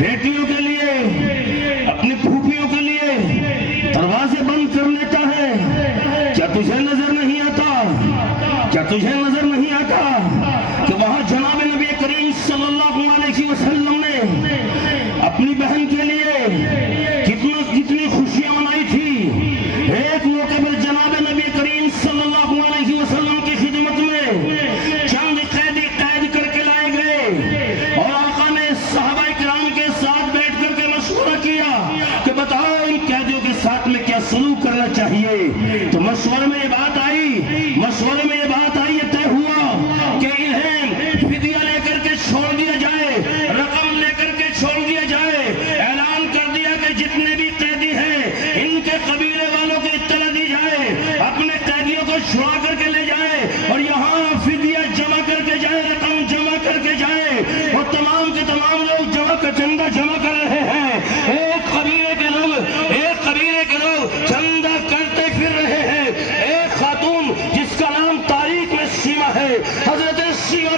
بیٹیوں کے لیے، اپنی پھوپھیوں کے لیے دروازے بند کر لیتا ہے؟ کیا تجھے نظر نہیں آتا، کیا تجھے نظر نہیں آتا کہ وہاں جناب نبی کریم صلی اللہ علیہ وسلم نے اپنی بہن کے لیے کتنی خوشیاں منائی تھی؟ ایک موقع پر جناب نبی کریم صلی اللہ علیہ وسلم کی خدمت میں چند قیدی قید کر کے لائے گئے اور آقا نے صحابہ کرام کے ساتھ بیٹھ کر کے مشورہ کیا کہ بتاؤ ان قیدیوں کے ساتھ میں کیا سلوک کرنا چاہیے؟ تو مشورے میں یہ بات آئی، یہ طے ہوا کہ انہیں فدیہ لے کر کے چھوڑ دیا جائے، رقم لے کر کے چھوڑ دیا جائے۔ اعلان کر دیا کہ جتنے بھی قیدی ہیں ان کے قبیلے والوں کو اطلاع دی جائے، اپنے قیدیوں کو چھڑا کر کے لے جائے اور یہاں فدیہ جمع کر کے جائے، رقم جمع کر کے جائے۔ اور تمام کے تمام لوگ چندہ جمع کر رہے ہیں، ایک قبیلے کے لوگ چندہ کرتے پھر رہے ہیں۔ ایک خاتون جس کا نام تاریخ میں سیما ہے، حضرت سیما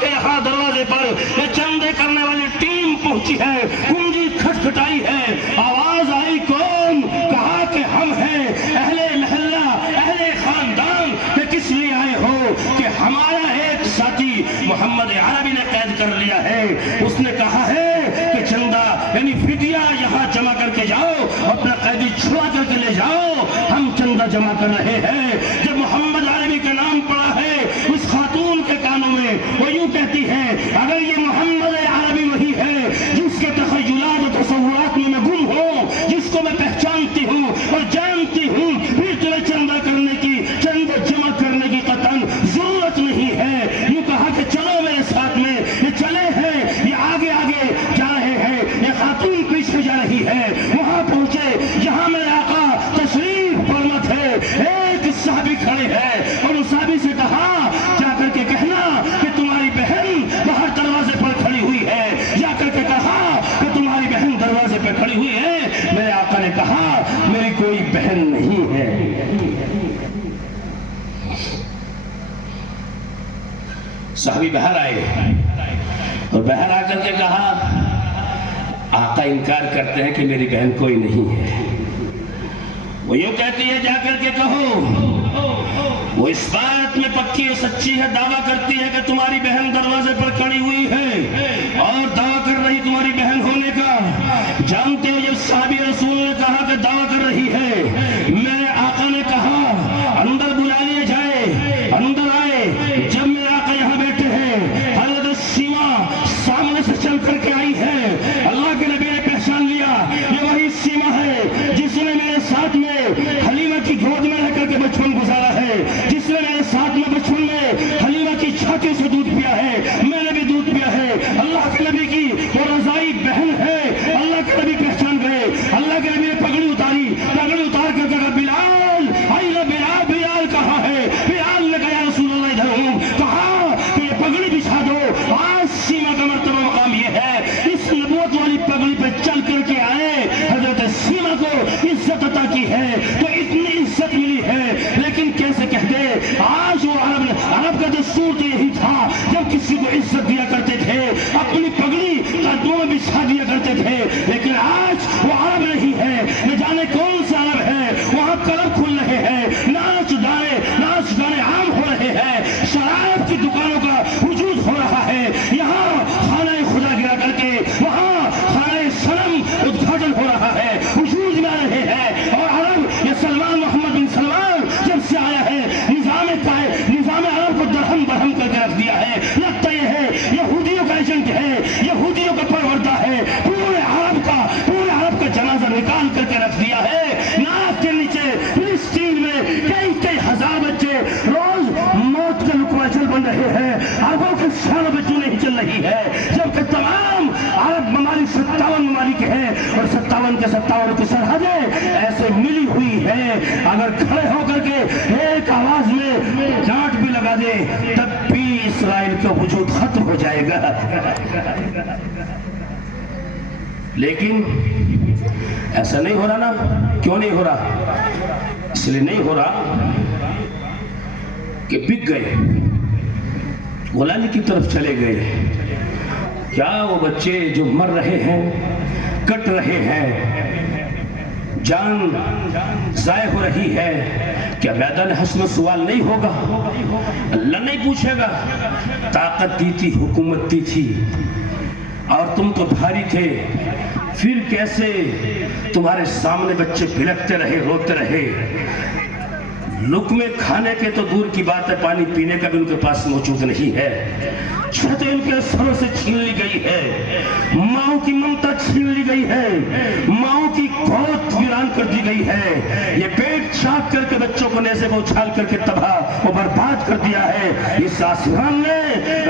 کے یہاں دروازے پر یہ چندے کرنے والی ٹیم پہنچی ہے، کنجی کھٹکھٹائی ہے، آواز آئی کون؟ کہا کہ ہم ہیں اہل محلہ، اہل خاندان۔ کہ کس لیے آئے ہو؟ کہ ہمارا ایک ساتھی محمد عربی نے قید کر لیا ہے، اس نے کہا ہے کہ چندہ یعنی فدیہ یہاں جمع کر کے جاؤ، اپنا قیدی چھڑا کر کے لے جاؤ، ہم چندہ جمع کر رہے ہیں۔ جب محمد عربی کا نام پڑا ہے اس خاتون کے کانوں میں، وہ یوں کہتی ہے اگر یہ محمد عربی وہی ہے جس کے تخیلات و تصورات میں گم ہوں، جس کو میں پہچانتی ہوں اور جانتی ہوں، پھر تمہیں چندہ جمع کرنے کی قطعاً ضرورت نہیں ہے۔ یوں کہا کہ چلو میرے ساتھ میں، یہ چلے ہیں، یہ آگے جا رہے ہیں، یہ خاتون پیچھے جا رہی ہے۔ وہاں پہنچے جہاں میرے آقا تشریف فرما تھے، ایک صحابی کھڑے ہیں اور اس صحابی سے کہا جا کر کے کہنا کہ تمہاری بہن باہر دروازے پر کھڑی ہوئی ہے، جا کر کے کہا کہ تمہاری بہن دروازے پر کھڑی ہوئی ہے۔ میرے آقا نے کہا میری کوئی بہن نہیں ہے۔ صحابی باہر آئے اور باہر آ کر کے کہا آقا انکار کرتے ہیں کہ میری بہن کوئی نہیں ہے۔ وہ یوں کہتی ہے جا کر کے کہو، وہ اس بات میں پکی اور سچی ہے، دعویٰ کرتی ہے کہ تمہاری بہن دروازے پر کھڑی ہوئی ہے اور دعویٰ کر رہی تمہاری بہن ہونے کا۔ جانتے ہو جب صحابی رسول نے کہا کہ دعویٰ کر رہی ہے، میرے آقا نے کہا اندر بلا لیے جائے، اندر آئے۔ جب میرے آقا یہاں بیٹھے ہیں، حضرت سیما سامنے سے چل کر کے آئی ہے، اللہ کے نبی نے پہچان لیا یہ وہی سیما ہے جس نے میرے ساتھ میں حلیمہ کی گود میں رہ کر کے بچپن گزارا ہے، جس نے میرے ساتھ میں بچپن میں حلیمہ کی چھاتی سے دودھ پیا ہے، میں نے بھی دودھ پیا ہے۔ اللہ کے نبی کی وہ رضائی بہن ہے، اللہ کے نبی پہچان گئے۔ اللہ کے نبی نے پگڑی اتار کر کہا بلال، آئیے بلال، بلال کہاں ہے؟ بلال نے کہا یا رسول اللہ ادھر ہوں۔ کہا کہ یہ پگڑی بچھا دو۔ آج سیما کا مرتبہ مقام یہ ہے، اس نبوت والی پگڑی پہ چل کر کے آئے، حضرت سیما کو عزت عطا کی ہے تو اتنی عزت ملی ہے، لیکن کیسے کہہ دے آج وہ عرب کا دستور تو یہی تھا، جب کسی کو عزت دیا کرتے تھے اپنی پگڑی قدموں میں بچھا دیا کرتے تھے، لیکن آج وہ عرب نہیں ہے، نہ جانے کون سا عرب ہے، وہاں کلب کھل رہے ہیں، ناچ گانے عام ہو رہے ہیں، شراب کی دکانوں کا وجود ہو رہا ہے، یہاں خانہ خدا گرا کر کے وہاں خانہ صنم ادگھاٹن ہو رہا ہے، وجود میں آ رہے ہیں۔ اور عرب یہ سلمان محمد بن سلمان جب سے آیا ہے، نظام عرب کو درہم برہم کر کے رکھ دیا ہے، لگتا یہ ہے یہودیوں کا ایجنٹ ہے، یہودیوں کا پروردہ ہے، پورے عرب کا جنازہ نکال کر کے رکھ دیا ہے۔ ناک کے نیچے فلسطین میں کئی ہزار بچے روز موت کا لقمہ جل بن رہے ہیں، عربوں کے سینوں پہ چوں نہیں چل رہی ہے، جبکہ تمام عرب ممالک 57 ممالک ہیں اور 57 کے 57 کی سرحدیں ایسے ملی ہوئی ہیں۔ اگر کھڑے ہو کر کے ایک آواز میں ڈانٹ بھی لگا دے تب بھی اسرائیل کا وجود ختم ہو جائے گا۔ لیکن ایسا نہیں ہو رہا نا۔ کیوں نہیں ہو رہا؟ اس لیے نہیں ہو رہا کہ بک گئے، غلامی کی طرف چلے گئے، کیا وہ بچے جو مر رہے ہیں، کٹ رہے ہیں، جان ضائع ہو رہی ہے، کیا میدان حشر میں سوال نہیں ہوگا؟ اللہ نہیں پوچھے گا؟ طاقت دی تھی، حکومت دی تھی، اور تم تو بھاری تھے، پھر کیسے تمہارے سامنے بچے بھلکتے رہے، روتے رہے؟ لقمے کھانے کے تو دور کی بات ہے، پانی پینے کا بھی ان کے پاس موجود نہیں ہے، چھتیں ان کے سروں سے چھین لی گئی ہے، ماؤں کی ممتا چھین لی گئی ہے، ماؤں کی گود ویران کر دی گئی ہے، یہ پیٹ چاک کر کے بچوں کو نیزے میں اچھال کر کے تباہ و برباد کر دیا ہے۔ اس آسمان نے،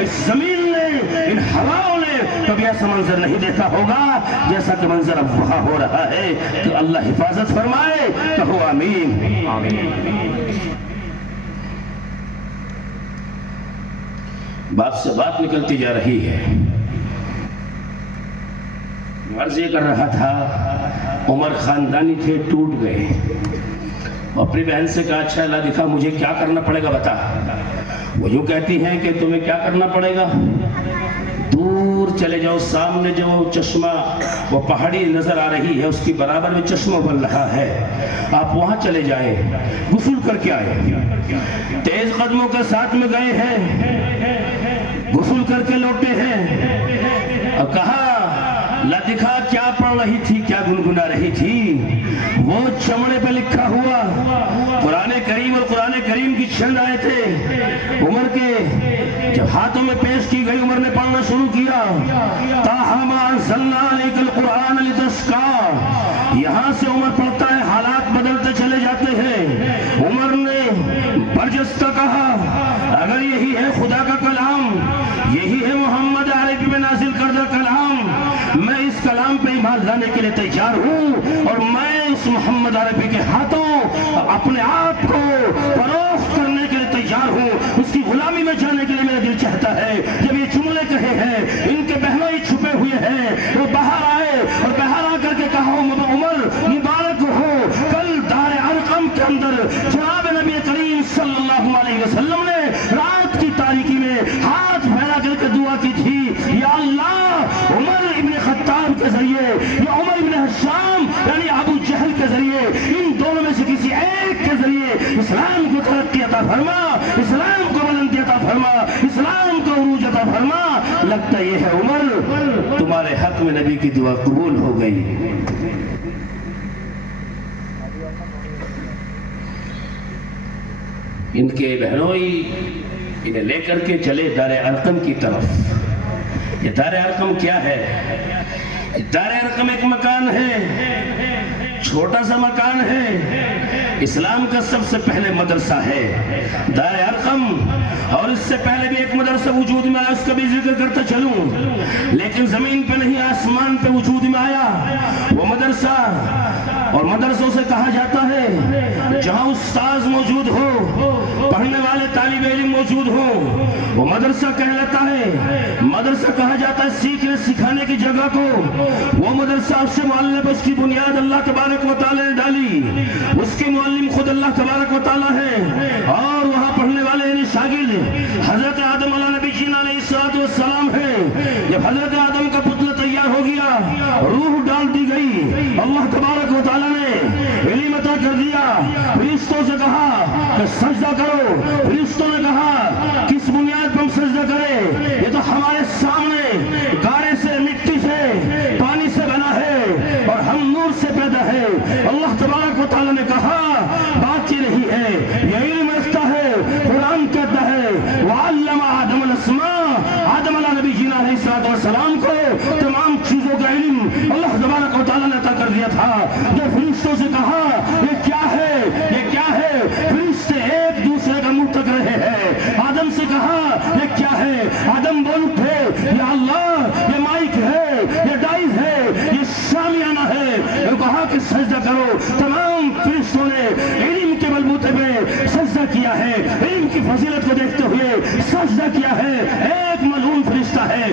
اس زمین نے، ان ہواؤں نے کبھی ایسا منظر نہیں دیکھا ہوگا جیسا کہ منظر اب وہاں ہو رہا ہے۔ تو اللہ حفاظت فرمائے، کہو آمین۔ بات سے بات نکلتی جا رہی ہے۔ عرض یہ کر رہا تھا، عمر خاندانی تھے، ٹوٹ گئے، اپنی بہن سے کہا اچھا اللہ دکھا مجھے کیا کرنا پڑے گا بتا۔ وہ یوں کہتی ہیں کہ تمہیں کیا کرنا پڑے گا؟ دور چلے جاؤ، سامنے جو چشمہ وہ پہاڑی نظر آ رہی ہے، اس کی برابر میں چشمہ بن رہا ہے، آپ وہاں چلے جائیں، غسل کر کے آئے۔ تیز قدموں کے ساتھ میں گئے ہیں، غسل کر کے لوٹے ہیں، اور کہا لدکھا کیا پڑھ رہی تھی، کیا گنگنا رہی تھی؟ وہ چمڑے پہ لکھا ہوا قرآن کریم اور قرآن کریم کی چند آیتیں عمر کے جب ہاتھوں میں پیش کی گئی، عمر نے پڑھنا شروع کیا، طٰہٰ مَا أَنزَلْنَا عَلَيْكَ الْقُرْآنَ لِتَشْقَىٰ۔ یہاں سے عمر پڑھتا ہے، حالات بدلتے چلے جاتے ہیں۔ عمر نے برجستہ کہا اگر یہی ہے خدا کا کلام، یہی ہے محمد عربی میں نازل کردہ کلام، میں اس کلام پہ ایمان لانے کے لیے تیار ہوں، اور میں اس محمد عربی کے ہاتھوں اپنے آپ کو فروخت کرنے کے لیے تیار ہوں، اس کی غلامی میں جانے کے لیے میرا دل چاہتا ہے۔ جب یہ جملے کہے ہیں، ان کے بہنوئی چھپے ہوئے ہیں، وہ باہر آئے اور باہر آ کر کے کہا عمر مبارک ہو، کل دار ارقم کے اندر جناب نبی کریم صلی اللہ علیہ وسلم نے رات کی تاریکی میں ہاتھ پھیلا کر کے دعا کی تھی، یا اللہ عمر ابن خطاب کے ذریعے یا عمر ابن حشام یعنی ابو جہل کے ذریعے، ان دونوں میں سے کسی ایک کے ذریعے اسلام کو ترقی عطا فرما، اسلام کو بلندی عطا فرما، اسلام کو عروج عطا فرما۔ لگتا یہ ہے عمر تمہارے حق میں نبی کی دعا قبول ہو گئی۔ ان کے بہنوئی انہیں لے کر کے چلے دار ارقم کی طرف۔ یہ دار ارقم کیا ہے؟ دار ارقم ایک مکان ہے، چھوٹا سا مکان ہے، اسلام کا سب سے پہلے مدرسہ ہے دار ارقم، اور اس سے پہلے بھی ایک مدرسہ وجود میں آیا، اس کا بھی ذکر کرتا چلوں، لیکن زمین پہ نہیں آسمان پہ وجود میں آیا وہ مدرسہ۔ اور مدرسوں سے کہا جاتا ہے جہاں استاذ موجود ہو، پڑھنے والے طالب علم موجود ہو، وہ مدرسہ کہلاتا ہے۔ مدرسہ کہا جاتا ہے سیکھنے سکھانے کی جگہ کو۔ وہ مدرسہ اس سے معلم، اس کی بنیاد اللہ تبارک و تعالی نے ڈالی، اس کے معلم خود اللہ تبارک و تعالی ہے، اور وہاں پڑھنے والے یعنی شاگرد حضرت آدم علیہ نبی جینا علیہ السلام ہے۔ جب حضرت آدم کا پتلا تیار ہو گیا، روح ڈال دی گئی، اللہ تبارک و تعالی نے علم عطا کر دیا، فرشتوں سے کہا کہ سجدہ کرو۔ فرشتوں نے کہا کس بنیاد پر ہم سجدہ کریں؟ یہ تو ہمارے سامنے گارے سے، مٹی سے، پانی سے بنا ہے، اور ہم نور سے پیدا ہے۔ اللہ تبارک و تعالی نے کہا بات یہ نہیں ہے، یہ علم رکھتا ہے۔ قرآن کہتا ہے وَعَلَّمَ آدَمَ الْأَسْمَاءَ، آدم علیہ نبی جینا علیہ السلام کو تمام چیزوں کا علم اللہ تبارک و تعالی نے عطا کر دیا تھا۔ جب فرشتوں سے کہا یہ کیا ہے، یہ کیا ہے، فرشتے ایک دوسرے کا منہ تک رہے ہیں۔ آدم سے کہا یہ کیا ہے، آدم بول اٹھے یا اللہ یہ مائک ہے، یہ ڈائز ہے، یہ شامیانہ ہے۔ وہ کہا کہ سجدہ کرو۔ تمام فرشتوں نے علم کے بلبوتے پہ سجدہ کیا ہے، علم کی فضیلت کو دیکھتے ہوئے سجدہ کیا ہے۔ ایک ملعون فرشتہ ہے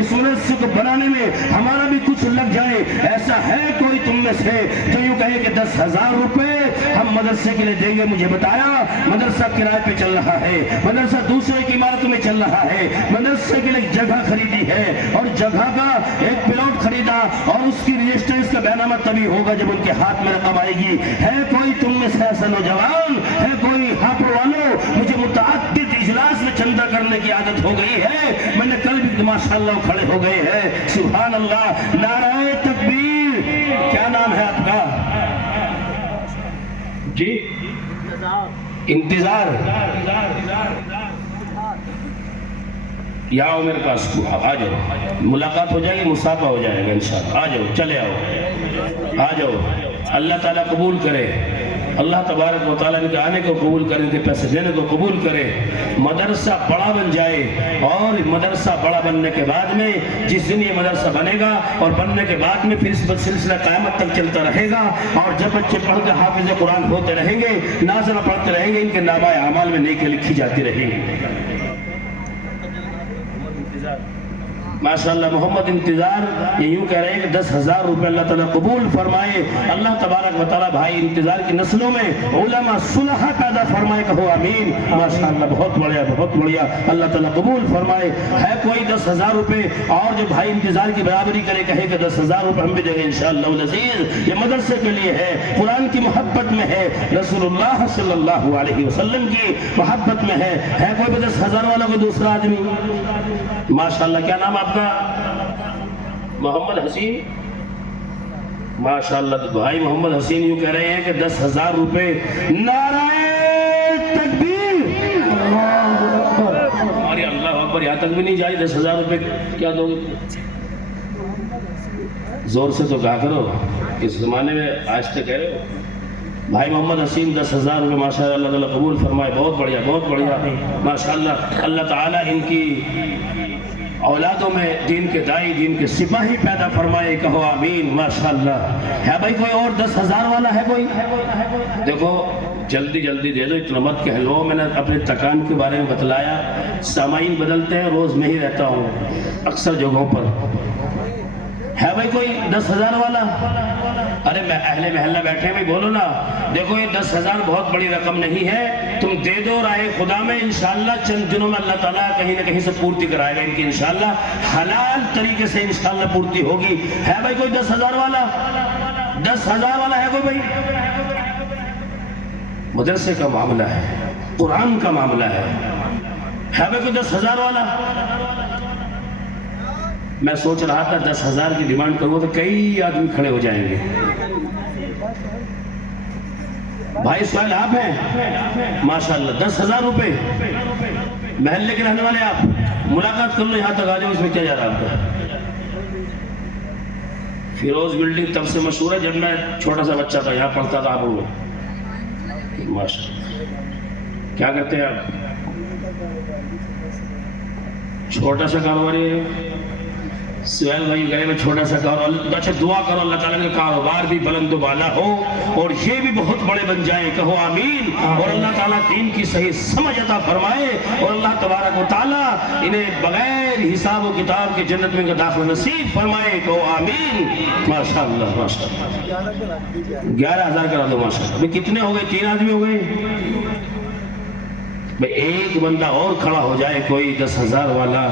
اس مدرسے کو بنانے میں ہمارا بھی کچھ لگ جائے. ایسا ہے کوئی تم میں سے جو یوں کہے کہ 10,000 روپے ہم مدرسے کے لیے دیں گے؟ مجھے بتایا مدرسہ کرائے پہ چل رہا ہے, مدرسہ دوسرے کی عمارتوں میں چل رہا ہے, مدرسے کے لیے جگہ خریدی ہے اور جگہ کا ایک پلاٹ خریدا اور اس کی رجسٹر, اس کا بیانامہ تبھی ہوگا جب ان کے ہاتھ میں رقم آئے گی. ہے کوئی تم میں سے ایسا نوجوان, ہے کوئی ہاپڑ والوں, مجھے متعدد اجلاس میں چندہ کرنے کی عادت ہو گئی ہے, میں نے کل بھی ماشاءاللہ کھڑے ہو گئے ہیں, سبحان اللہ, نعرہ تکبیر. کیا نام ہے آپ کا جی؟ انتظار. یا آؤ میرے پاس, آ جاؤ, ملاقات ہو جائے گی, مسافہ ہو جائے گا انشاءاللہ. آ جاؤ, چلے آؤ, آ جاؤ. اللہ تعالیٰ قبول کرے, اللہ تبارک و تعالیٰ ان کے آنے کو قبول کرے, ان کے پیسے دینے کو قبول کرے. مدرسہ بڑا بن جائے, اور مدرسہ بڑا بننے کے بعد میں جس دن یہ مدرسہ بنے گا اور بننے کے بعد میں پھر اس پر سلسلہ قیامت تک چلتا رہے گا, اور جب بچے پڑھ کے حافظ قرآن ہوتے رہیں گے, نازلہ پڑھتے رہیں گے, ان کے نامہ اعمال میں نیکی لکھی جاتی رہیں گی. ماشاءاللہ محمد انتظار یہ یوں کہہ رہے ہیں کہ 10,000 روپے اللہ تعالیٰ قبول فرمائے. اللہ تبارک و تعالیٰ بھائی انتظار کی نسلوں میں علماء صلحاء پیدا فرمائے, کہو آمین. ماشاءاللہ بہت بڑھیا, بہت بڑھیا, اللہ تعالیٰ قبول فرمائے. ہے کوئی 10,000 روپے اور جو بھائی انتظار کی برابری کرے, کہے کہ 10,000 روپے ہم بھی دیں گے انشاءاللہ العزیز. یہ مدرسے کے لیے ہے, قرآن کی محبت میں ہے, رسول اللہ صلی اللہ علیہ وسلم کی محبت میں ہے. ہے کوئی 10,000 والا کوئی دوسرا آدمی؟ ماشاءاللہ. کیا نام آپ کا؟ محمد حسین. ماشاءاللہ بھائی محمد حسین یوں کہہ رہے ہیں کہ 10,000 روپے. نعرہ تکبیر. ہماری اللہ اکبر یہاں تک بھی نہیں جائے. 10,000 روپے کیا دو گے؟ زور سے تو کہا کرو, اس زمانے میں آج تک کہہ رہے ہو. بھائی محمد حسین 10,000 روپے ماشاءاللہ, اللہ تعالیٰ قبول فرمائے. بہت بڑھیا, بہت بڑھیا, ماشاءاللہ. اللہ تعالیٰ ان کی اولادوں میں دین کے دائی, دین کے سپاہی پیدا فرمائے, کہو آمین. ماشاءاللہ. ہے بھائی کوئی اور 10,000 والا ہے کوئی؟ دیکھو جلدی جلدی دے دو, اتنا مت کہہ لو. میں نے اپنے تکان کے بارے میں بتلایا, سامعین بدلتے ہیں, روز میں ہی رہتا ہوں اکثر جگہوں پر. ہے بھائی کوئی 10,000 والا؟ ارے میں اہل محلہ بیٹھے بھائی, بولو نا. دیکھو یہ 10,000 بہت بڑی رقم نہیں ہے, تم دے دو رائے خدا میں, انشاءاللہ چند دنوں میں اللہ تعالیٰ کہیں نہ کہیں سے پورتی کرائے گا ان کی انشاءاللہ, حلال طریقے سے انشاءاللہ پورتی ہوگی. ہے بھائی کوئی 10,000 والا؟ 10,000 والا ہے کوئی بھائی؟ مدرسے کا معاملہ ہے, قرآن کا معاملہ ہے. ہے بھائی کوئی 10,000 والا؟ میں سوچ رہا تھا 10,000 کی ڈیمانڈ کروں تو کئی آدمی کھڑے ہو جائیں گے. بھائی سوال آپ ہیں ماشاءاللہ. 10,000 روپے, محلے کے رہنے والے آپ, ملاقات کر لو, یہاں تک آ جاؤ. اس میں کیا جا رہا آپ کا؟ فیروز بلڈنگ تب سے مشہور ہے, جب میں چھوٹا سا بچہ تھا یہاں پڑھتا تھا. آپ لوگ ماشاءاللہ کیا کرتے ہیں آپ؟ چھوٹا سا کاروبار ہے. سہیل بھائی گئے میں چھوٹا سا کاروبار. اچھا دعا کرو اللہ تعالیٰ کا کاروبار بھی بلند و بالا ہو اور یہ بھی بہت بڑے بن جائیں, کہو آمین. اور اللہ تعالیٰ دین کی صحیح سمجھ عطا فرمائے, اور اللہ تبارک و تعالیٰ انہیں بغیر حساب و کتاب کے جنت میں داخل نصیب فرمائے, کہو آمین. ماشاءاللہ ماشاءاللہ. 11,000 کرا دو ماشاءاللہ. کتنے ہو گئے؟ 3 آدمی ہو گئے. بھئی ایک بندہ اور کھڑا ہو جائے کوئی 10,000 والا.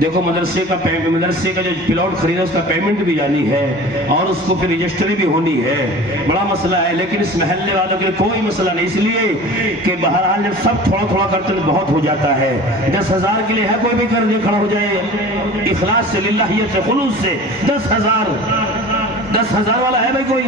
دیکھو مدرسے کا جو پلاٹ خریدا اس کا پیمنٹ بھی جانی ہے, اور اس کو پھر رجسٹری بھی ہونی ہے. بڑا مسئلہ ہے, لیکن اس محلے والوں کے کوئی مسئلہ نہیں, اس لیے کہ بہرحال جب سب تھوڑا تھوڑا کرتے تو بہت ہو جاتا ہے. 10,000 کے لیے ہے کوئی بھی کر دے, کھڑا ہو جائے اخلاص سے, للہیت سے, خلوص سے. 10,000 والا ہے بھائی کوئی؟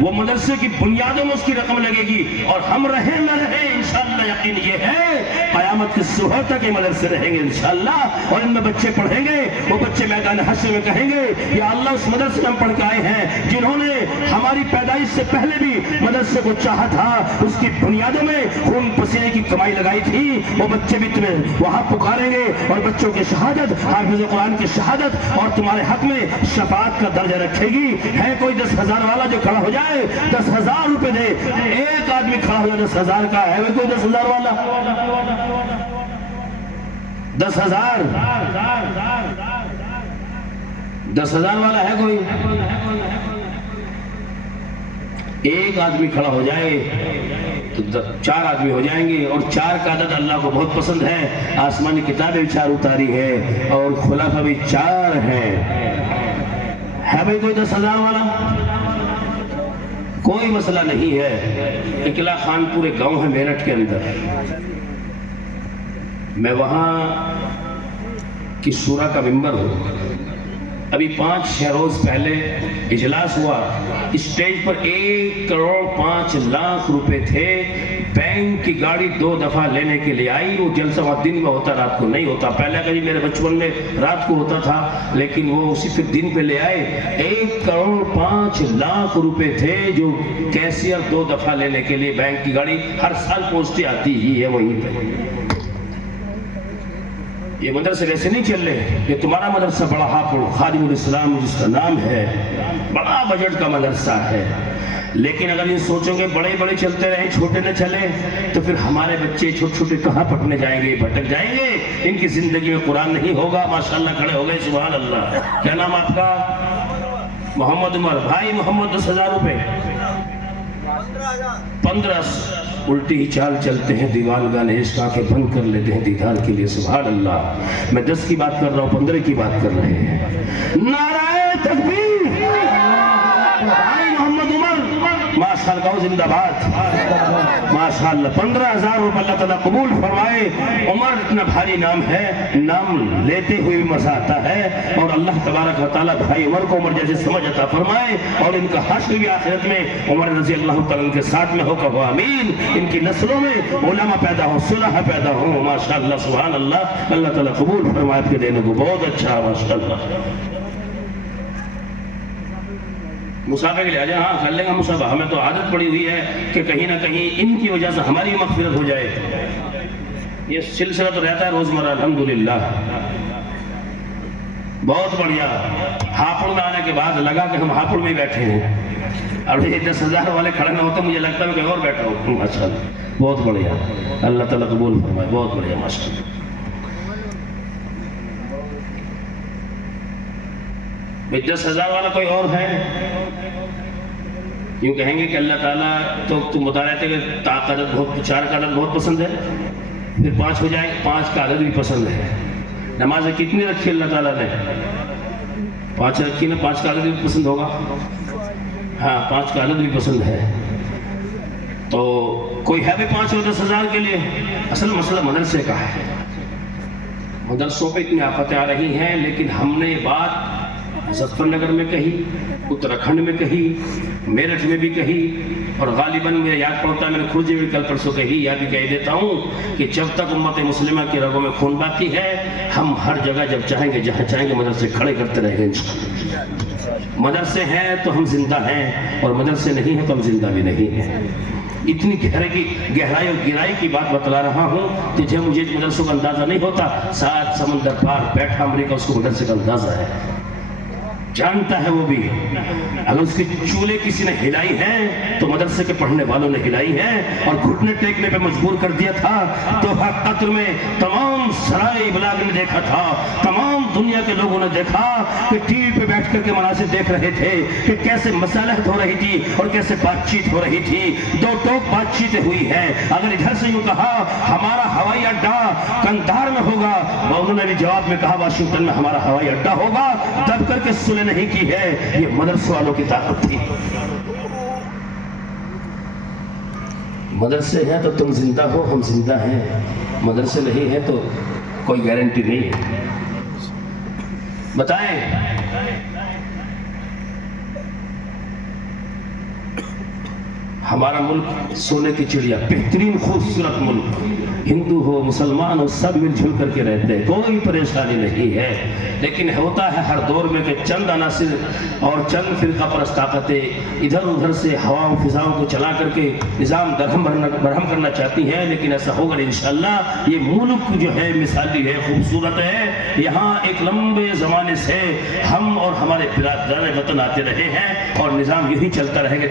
وہ مدرسے کی بنیادوں میں اس کی رقم لگے گی, اور ہم رہیں نہ رہیں انشاءاللہ یقین یہ ہے قیامت کی صبح تک یہ مدرسے رہیں گے انشاءاللہ. اور ان میں بچے پڑھیں گے, وہ بچے میدان حشر میں کہیں گے یا اللہ اس مدرسے میں ہم پڑھ کے آئے ہیں جنہوں نے ہماری پیدائش سے پہلے بھی مدرسے کو چاہا تھا, اس کی بنیادوں میں خون پسینے کی کمائی لگائی تھی. وہ بچے بھی تمہیں وہاں پکاریں گے, اور بچوں کی شہادت, حافظ قرآن کی شہادت, اور تمہارے حق میں شفاعت کا درجہ رکھے گی. ہے کوئی 10,000 والا جو کھڑا ہو جائے؟ 10,000 روپے دے. ایک آدمی کھڑا ہو جائے 10,000 کا. ہے کوئی 10,000 والا؟ 10,000 والا ہے کوئی؟ ایک آدمی کھڑا ہو جائے تو 4 آدمی ہو جائیں گے، اور 4 کا عدد اللہ کو بہت پسند ہے۔ آسمانی کتابیں بھی 4 اتاری ہے اور خلافہ بھی 4 ہیں۔ ہے بھائی کوئی 10,000 والا؟ کوئی مسئلہ نہیں ہے۔ اکلا خان پورے گاؤں ہے میرٹھ کے اندر، میں وہاں کی شورا کا ممبر ہوں۔ ابھی 5-6 روز پہلے اجلاس ہوا، اسٹیج پر 1,05,00,000 روپے تھے۔ بینک کی گاڑی 2 دفعہ لینے کے لیے آئی۔ وہ جلسہ وہاں دن میں ہوتا، رات کو نہیں ہوتا۔ پہلے کہیں میرے بچپن میں رات کو ہوتا تھا، لیکن وہ اسی پھر دن پہ لے آئے۔ 1,05,00,000 روپے تھے جو کیشیئر 2 دفعہ لینے کے لیے بینک کی گاڑی ہر سال پہنچتی آتی ہی ہے وہیں پہ۔ یہ مدرسے ویسے نہیں چل رہے، یہ تمہارا مدرسہ بڑا ہاپڑ خادم الاسلام جس کا نام ہے، بڑا بجٹ کا مدرسہ ہے۔ لیکن اگر یہ سوچو گے بڑے بڑے چلتے رہیں چھوٹے نہ چلے، تو پھر ہمارے بچے چھوٹے چھوٹے کہاں پڑھنے جائیں گے؟ بھٹک جائیں گے۔ ان کی زندگی میں قرآن نہیں ہوگا۔ ماشاءاللہ کھڑے ہو گئے، سبحان اللہ۔ کیا نام آپ کا؟ محمد عمر۔ بھائی محمد 10,000 روپے 15 الٹی ہی چال چلتے ہیں، دیوال گانے عشق آنکھیں بند کر لیتے ہیں دیدار کے لیے، سبحان اللہ۔ میں 10 کی بات کر رہا ہوں، 15 کی بات کر رہے ہیں۔ نعرہ تکبیر! بھائی محمد عمر ماشاءاللہ زندہ باد، ماشاءاللہ۔ 15,000 روپے اللہ تعالیٰ قبول فرمائے۔ عمر اتنا بھاری نام ہے، نام لیتے ہوئے بھی مزہ آتا ہے، اور اللہ تبارک و تعالیٰ بھائی عمر کو عمر جیسے سمجھ عطا فرمائے، اور ان کا حشر بھی آخرت میں عمر رضی اللہ تعالیٰ کے ساتھ میں ہو کر ہو، آمین۔ ان کی نسلوں میں علماء پیدا ہو، صلحاء پیدا ہو، ماشاءاللہ سبحان اللہ۔ اللہ تعالیٰ قبول فرمائے آپ کے دینے کو، بہت اچھا ماشاءاللہ۔ مسافہ کے لیے آجائے، ہاں کر لیں گا مسافہ۔ ہمیں تو عادت پڑی ہوئی ہے کہ کہیں نہ کہیں ان کی وجہ سے ہماری مغفرت ہو جائے۔ یہ سلسلہ تو رہتا ہے روزمرہ، الحمدللہ۔ بہت بڑھیا۔ ہاپڑ میں آنے کے بعد لگا کہ ہم ہاپڑ میں بیٹھے ہیں، اور یہ 10,000 والے کھڑے نہ ہوتے مجھے لگتا ہے کہ اور بیٹھا ہوں۔ ماشاءاللہ بہت بڑھیا، اللہ تعالیٰ قبول فرمائے، بہت بڑھیا ماشاءاللہ۔ بھئی 10,000 والا کوئی اور ہے؟ یوں کہیں گے کہ اللہ تعالیٰ تو تم بتا رہے تھے کہ 4 کا عدد بہت پسند ہے، پھر 5 ہو جائے، 5 کا عدد بھی پسند ہے۔ نمازیں کتنی رکھی اللہ تعالیٰ نے؟ 5 رکھی نا، 5 کا عدد بھی پسند ہوگا۔ ہاں 5 کا عدد بھی پسند ہے۔ تو کوئی ہے بھی 5 اور 10,000 کے لیے؟ اصل مسئلہ مدرسے کا ہے۔ مدرسوں پہ اتنی آفتیں آ رہی ہیں، لیکن ہم نے یہ بات مظفر نگر میں کہی، اتراکھنڈ میں کہی، میرٹھ میں بھی کہی، اور غالباً مجھے یاد پڑتا ہے میں نے کھرجی میں کل پرسوں کہی، یا بھی کہہ دیتا ہوں کہ جب تک امت مسلمہ کی رگوں میں خون باقی ہے، ہم ہر جگہ جب چاہیں گے جہاں چاہیں گے مدرسے کھڑے کرتے رہیں گے انشاءاللہ۔ مدرسے ہیں تو ہم زندہ ہیں، اور مدرسے نہیں ہیں تو ہم زندہ بھی نہیں ہیں۔ اتنی گہرائی اور گہرائی کی بات بتلا رہا ہوں کہ جب مجھے مدرسوں کا اندازہ نہیں ہوتا، 7 سمندر پار بیٹھا امریکہ اس کو مدرسے کا اندازہ ہے، جانتا ہے وہ بھی۔ اگر اس کی چولے کسی نے ہلائی ہیں تو مدرسے کے پڑھنے والوں نے ہلائی ہیں، اور گھٹنے ٹیکنے پہ مجبور کر دیا تھا۔ تو قطر میں تمام سرائے ابلاغ نے دیکھا تھا، تمام دنیا کے لوگوں نے دیکھا کہ ٹی وی پہ بیٹھ کر کے مناظر دیکھ رہے تھے کہ کیسے مصالحت ہو رہی تھی اور کیسے بات چیت ہو رہی تھی۔ 2 ٹوک بات چیتیں ہوئی ہیں۔ اگر ادھر سے یوں کہا ہمارا ہوائی اڈا قندھار میں ہوگا، انہوں نے بھی جواب میں کہا واشنگٹن میں ہمارا ہوائی اڈا ہوگا۔ دب کر کے سنے نہیں کی ہے، یہ مدرسے والوں کی طاقت تھی۔ مدرسے ہیں تو تم زندہ ہو، ہم زندہ ہیں۔ مدرسے نہیں ہے تو کوئی گارنٹی نہیں ہے۔ بتائیں ہمارا ملک سونے کی چڑیا، بہترین خوبصورت ملک، ہندو ہو مسلمان ہو سب مل جل کر کے رہتے ہیں، کوئی پریشانی نہیں ہے۔ لیکن ہوتا ہے ہر دور میں کہ چند عناصر اور چند فرقہ پرست طاقتیں ادھر ادھر سے ہوا و فضاؤں کو چلا کر کے نظام برہم کرنا چاہتی ہیں، لیکن ایسا ہوگا انشاءاللہ۔ یہ ملک جو ہے مثالی ہے، خوبصورت ہے۔ یہاں ایک لمبے زمانے سے ہم اور ہمارے برادران وطن آتے رہے ہیں، اور نظام یہی چلتا رہے گا،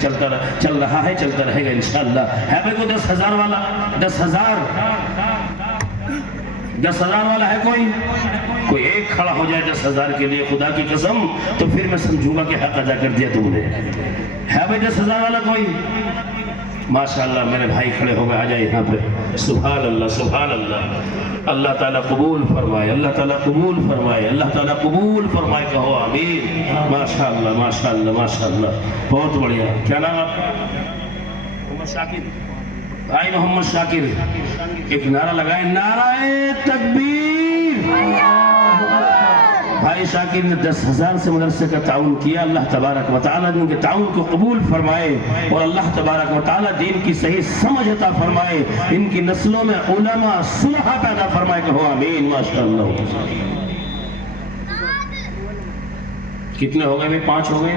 چل رہا ہے، چلتا رہے گا انشاءاللہ۔ ہے بھائی کو 10,000 والا؟ 10,000 10,000 والا ہے کوئی ایک کھڑا ہو جائے 10,000 کے لیے خدا کی قسم تو پھر میں سمجھوں گا کہ حق ادا کر دیا تم نے. ہے بھائی 10,000 والا کوئی؟ ماشاءاللہ میرے بھائی کھڑے ہو گئے, آ جائے یہاں پہ. سبحان اللہ سبحان اللہ. اللہ تعالیٰ قبول فرمائے, اللہ تعالیٰ قبول فرمائے, اللہ تعالیٰ قبول فرمائے. کہو آمین. ماشاءاللہ ماشاءاللہ ماشاءاللہ, بہت بڑھیا. کیا نام آپ کا؟ محمد شاکر. بھائی محمد شاکر, ایک نعرہ لگائے, نعرہ تکبیر. بھائی شاکر نے 10,000 سے مدرسے کا تعاون کیا. اللہ تبارک و تعالیٰ ان کے تعاون کو قبول فرمائے اور اللہ تبارک و تعالیٰ دین کی صحیح سمجھ عطا فرمائے. ان کی نسلوں میں علماء صلحاء پیدا فرمائے. کہو آمین. ماشاءاللہ. کتنے ہو گئے بھائی؟ 5 ہو گئے.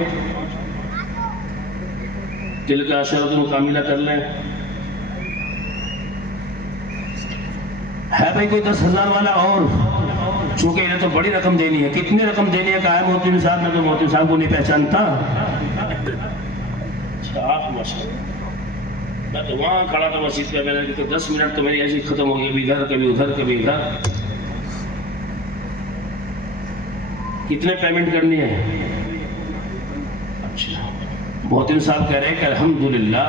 دل کا عشرۃ کاملہ کر لیں. ہے بھائی کوئی 10,000 والا؟ اور چونکہ انہیں تو بڑی رقم دینی ہے. کتنی رقم دینی ہے؟ کہا ہے مولوی صاحب. میں تو مولوی صاحب کو نہیں پہچانتا. میں تو وہاں کھڑا تھا مسجد پہ, میں نے کہا 10 منٹ تو میری ایسی ختم ہو گئی, کبھی ادھر کبھی ادھر کبھی ادھر. کتنے پیمنٹ کرنی ہے؟ اچھا, محتم صاحب کہہ رہے ہیں کہ الحمدللہ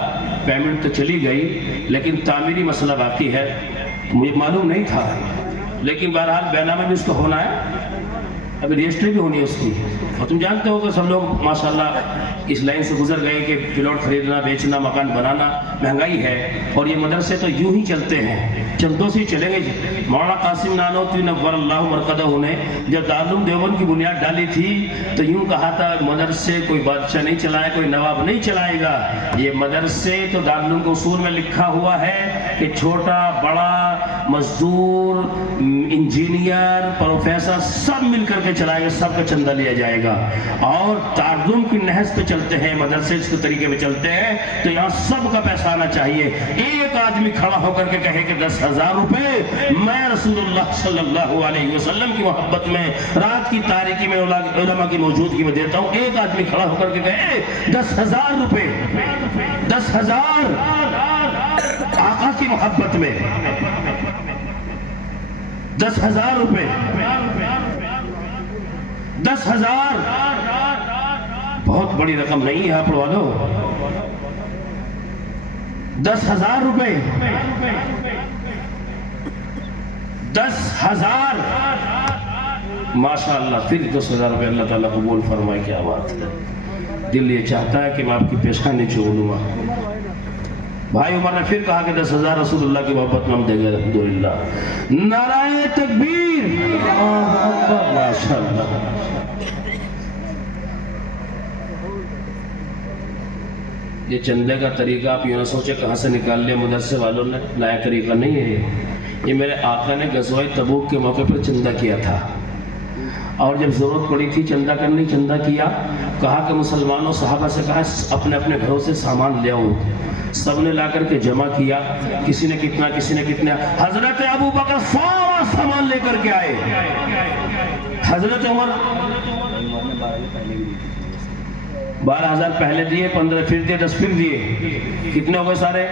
پیمنٹ تو چلی گئی لیکن تعمیری مسئلہ باقی ہے. مجھے معلوم نہیں تھا لیکن بہرحال بیانہ میں بھی اس کو ہونا ہے, ابھی رجسٹری بھی ہونی ہے اس کی. اور تم جانتے ہو کہ سب لوگ ماشاءاللہ اس لائن سے گزر گئے کہ پلاٹ خریدنا, بیچنا, مکان بنانا مہنگائی ہے. اور یہ مدرسے تو یوں ہی چلتے ہیں, چلتوں سے ہی چلیں گے. مولانا قاسم نانوتوی نور اللہ مرقدہ نے جب دارالعلوم دیوبند کی بنیاد ڈالی تھی تو یوں کہا تھا مدرسے کوئی بادشاہ نہیں چلائے, کوئی نواب نہیں چلائے گا. یہ مدرسے تو دارالعلوم کے اصول میں لکھا ہوا ہے کہ چھوٹا بڑا مزدور انجینئر پروفیسر سب مل کر کے چلائے گا, سب کا چندہ لیا جائے گا. اور تعظم کی نہج پہ چلتے ہیں, مدرسے اس کے طریقے میں چلتے ہیں تو یہاں سب کا پیسہ آنا چاہیے. ایک آدمی کھڑا ہو کر کے کہے کہ 10,000 روپے میں رسول اللہ صلی اللہ علیہ وسلم کی محبت میں رات کی تاریکی میں علماء کی موجودگی میں دیتا ہوں. ایک آدمی کھڑا ہو کر کے کہے 10,000 روپے, 10,000 آقا کی محبت میں, 10,000 روپے, 10,000 بہت بڑی رقم نہیں ہے آپ والو. 10,000 روپے, 10,000 ماشاءاللہ. پھر 10,000 روپے اللہ تعالیٰ قبول فرمائے. کیا بات ہے. دل یہ چاہتا ہے کہ میں آپ کی پیشانی چھو لوں. بھائی عمر نے پھر کہا کہ 10,000 رسول اللہ کی محبت میں ہم دیں گے. الحمدللہ. نعرہ تکبیر. ماشاءاللہ. یہ چندے کا طریقہ آپ یوں نہ سوچے کہاں سے نکال لیا مدرسے والوں نے, نیا طریقہ نہیں ہے. یہ میرے آقا نے غزوہ تبوک کے موقع پر چندہ کیا تھا اور جب ضرورت پڑی تھی چندہ کرنے, چندہ کیا. کہا کہ مسلمانوں صحابہ سے کہا اپنے اپنے گھروں سے سامان لے آؤ. سب نے لا کر کے جمع کیا, کسی نے کتنا کسی نے کتنا. حضرت ابو بکر سارا سامان لے کر کے آئے. حضرت عمر 12,000 پہلے دیے, 15 پھر دیے, 10 پھر دیے. کتنے ہو گئے سارے؟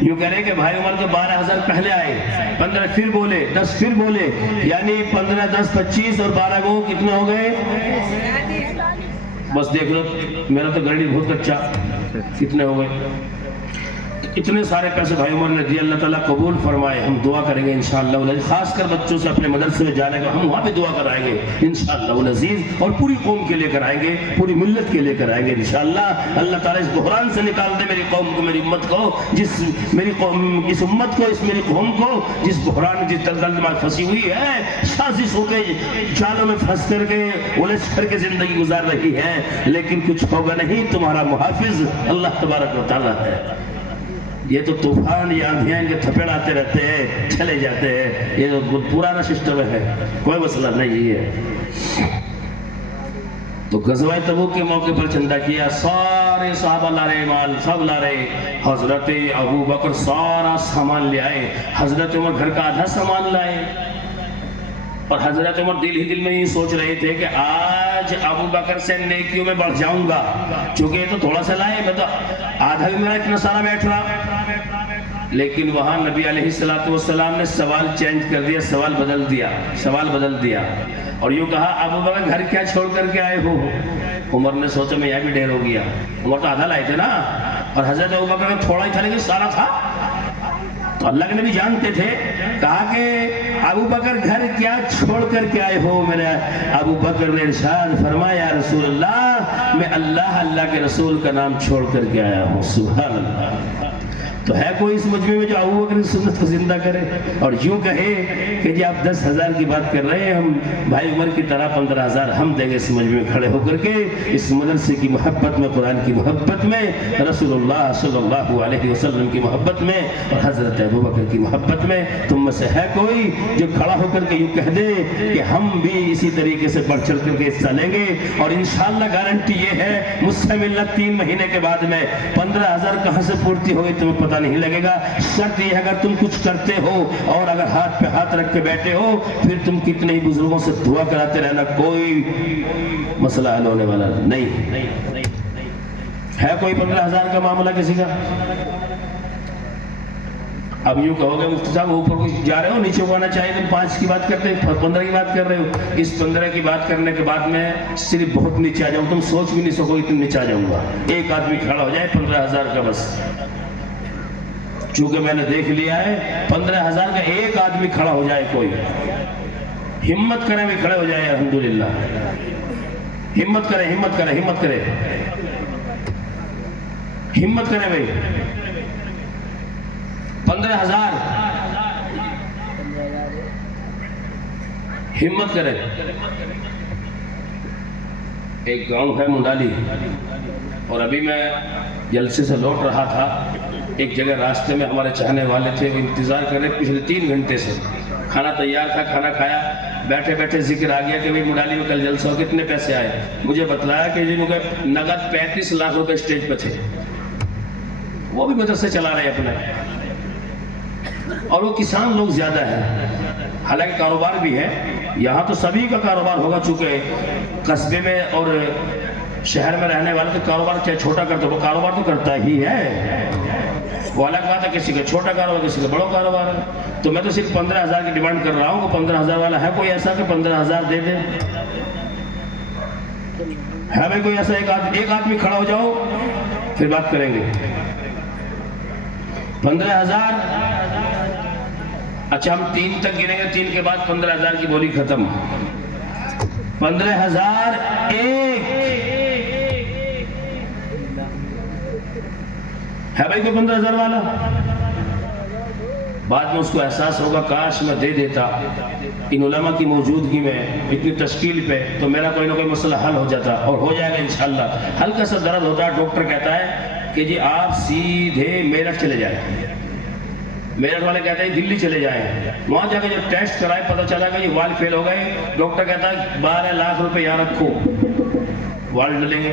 یوں کہہ رہے کہ بھائی عمر تو 12,000 پہلے آئے, 15 پھر بولے, 10 پھر بولے, یعنی 15 10 25 اور 12 وہ کتنے ہو گئے؟ بس دیکھ لو میرا تو گاڑی بہت اچھا. کتنے ہو گئے؟ اتنے سارے پیسے بھائی عمر نے دیے. اللہ تعالیٰ قبول فرمائے. ہم دعا کریں گے انشاءاللہ, خاص کر بچوں سے اپنے مدرسے میں جانے کا ہم وہاں پہ دعا کرائیں گے انشاءاللہ العزیز, اور پوری قوم کے لے کر آئیں گے, پوری ملت کے لے کر آئیں گے انشاءاللہ. اللہ تعالیٰ اس بحران سے نکال دے میری قوم کو, میری امت کو, جس میری قوم, اس امت کو, اس میری قوم کو جس بحران جس دلدل میں پھنسی ہوئی ہے, سازش ہو کے جالوں میں پھنس کر کے الجھ کر کے زندگی گزار رہی ہے, لیکن کچھ ہوگا نہیں. تمہارا محافظ اللہ تبارک و تعالیٰ ہے. یہ تو طوفان یا آندھیاں کے تھپڑ آتے رہتے ہیں, چلے جاتے ہیں. یہ تو پرانا سسٹم ہے, کوئی مسئلہ نہیں ہے. تو غزوہ تبوک کے موقع پر چندہ کیا. سارے صحابہ لا رہے مال, سب لا رہے. حضرت ابو بکر سارا سامان لے آئے. حضرت عمر گھر کا آدھا سامان لائے. اور حضرت عمر دل ہی دل میں یہ سوچ رہے تھے کہ آج ابو بکر سے نیکیوں میں بڑھ جاؤں گا, چونکہ یہ تو تھوڑا سا لائے, میں تو آدھا بھی میرا اتنا سارا بیٹھ رہا. لیکن وہاں نبی علیہ السلام نے سوال چینج کر دیا، سوال بدل دیا اور یوں کہا ابو بکر گھر کیا چھوڑ کر کے آئے ہو؟ عمر نے سوچا میں یہاں بھی ڈیر ہو گیا، عمر تو آدھا لائے تھے نا، اور حضرت ابو بکر نے تھوڑا ہی تھا لیکن سارا تھا، تو اللہ کے نبی جانتے تھے، کہا کہ ابو بکر گھر کیا چھوڑ کر کے آئے ہو؟ میرے ابو بکر نے ارشاد فرمایا یا رسول اللہ میں اللہ کے رسول کا نام چھوڑ کر کے آیا ہوں۔ سبحان اللہ۔ تو ہے کوئی اس مجمع میں جو ابو بکر کی سنت کو زندہ کرے اور یوں کہے کہ جی آپ 10,000 کی بات کر رہے ہیں، ہم بھائی عمر کی طرح 15,000 ہم دیں گے اس مجمع میں کھڑے ہو کر کے، اس مدرسے کی محبت میں، قرآن کی محبت میں، رسول اللہ صلی اللہ علیہ وسلم کی محبت میں اور حضرت ابو بکر کی محبت میں؟ تم میں سے ہے کوئی جو کھڑا ہو کر کے یوں کہہ دے کہ ہم بھی اسی طریقے سے بڑھ چڑھ کر کے حصہ لیں گے؟ اور انشاءاللہ گارنٹی یہ ہے مجھ سے ملنا 3 مہینے کے بعد میں 15,000 کہاں سے پورتی ہوگی تمہیں پتہ نہیں لگے گا۔ شرط یہ ہے اگر تم کچھ کرتے ہو اور اگر ہاتھ پہ ہاتھ رکھ کے بیٹھے ہو پھر تم کتنے ہی بزرگوں سے دعا کراتے رہنا، کوئی مسئلہ حل ہونے والا نہیں ہے۔ کوئی 15,000 کا معاملہ کسی کا؟ اب یوں کہو گے مفتی صاحب اوپر کو جا رہے ہو، نیچے کو آنا چاہیے، تم 5 کی بات کرتے ہیں، 15 کی بات کر رہے ہو۔ اس 15 کی بات کرنے کے بعد میں صرف بہت نیچے آ جاؤں، تم سوچ بھی نہیں سکو گے تم نیچے آ جاؤں گا۔ ایک آدمی کھڑا ہو جائے 15,000 کا، بس چونکہ میں نے دیکھ لیا ہے 15,000 کا ایک آدمی کھڑا ہو جائے، کوئی ہمت کرے بھی کھڑے ہو جائے، الحمدللہ ہمت کرے بھائی 15,000 ہمت کرے۔ ایک گاؤں ہے منڈالی، اور ابھی میں جلسے سے لوٹ رہا تھا، ایک جگہ راستے میں ہمارے چاہنے والے تھے، وہ انتظار کر رہے پچھلے 3 گھنٹے سے، کھانا تیار تھا، کھانا کھایا، بیٹھے بیٹھے ذکر آ گیا کہ بھئی منڈالی میں کل جلسہ ہو، کتنے پیسے آئے؟ مجھے بتلایا کہ جن کے نقد 35 لاکھ روپے اسٹیج پہ تھے، وہ بھی مدرسے چلا رہے اپنے، اور وہ کسان لوگ زیادہ ہیں، حالانکہ کاروبار بھی ہے، یہاں تو سبھی کا کاروبار ہوگا، چونکہ قصبے میں اور شہر میں رہنے والے تو کاروبار چاہے چھوٹا کرتے وہ کاروبار تو کرتا ہی ہے، وہ الگ بات ہے، کسی کا چھوٹا کاروبار کسی کا بڑا کاروبار ہے۔ تو میں تو صرف 15,000 کی ڈیمانڈ کر رہا ہوں کہ 15,000 والا ہے کوئی ایسا کہ 15,000 دے دے؟ ہے بھائی کوئی ایسا؟ ایک آدمی کھڑا ہو جاؤ پھر بات کریں گے۔ 15,000، اچھا ہم 3 تک گنیں گے، 3 کے بعد 15,000 کی بولی ختم۔ 15,000 ایک ہے بھائی کوئی 15,000 والا؟ بعد میں اس کو احساس ہوگا کاش میں دے دیتا ان علماء کی موجودگی میں اتنی تشکیل پہ، تو میرا کوئی نہ کوئی مسئلہ حل ہو جاتا، اور ہو جائے گا انشاءاللہ۔ ہلکا سا درد ہوتا ہے، ڈاکٹر کہتا ہے کہ جی آپ سیدھے میرٹھ چلے جائیں، میرٹھ والے کہتے ہیں دلی چلے جائیں، وہاں جا کے جب ٹیسٹ کرائے پتہ چلا کہ یہ وال فیل ہو گئے، ڈاکٹر کہتا ہے 12 لاکھ روپے یہاں رکھو، وال ڈلیں گے،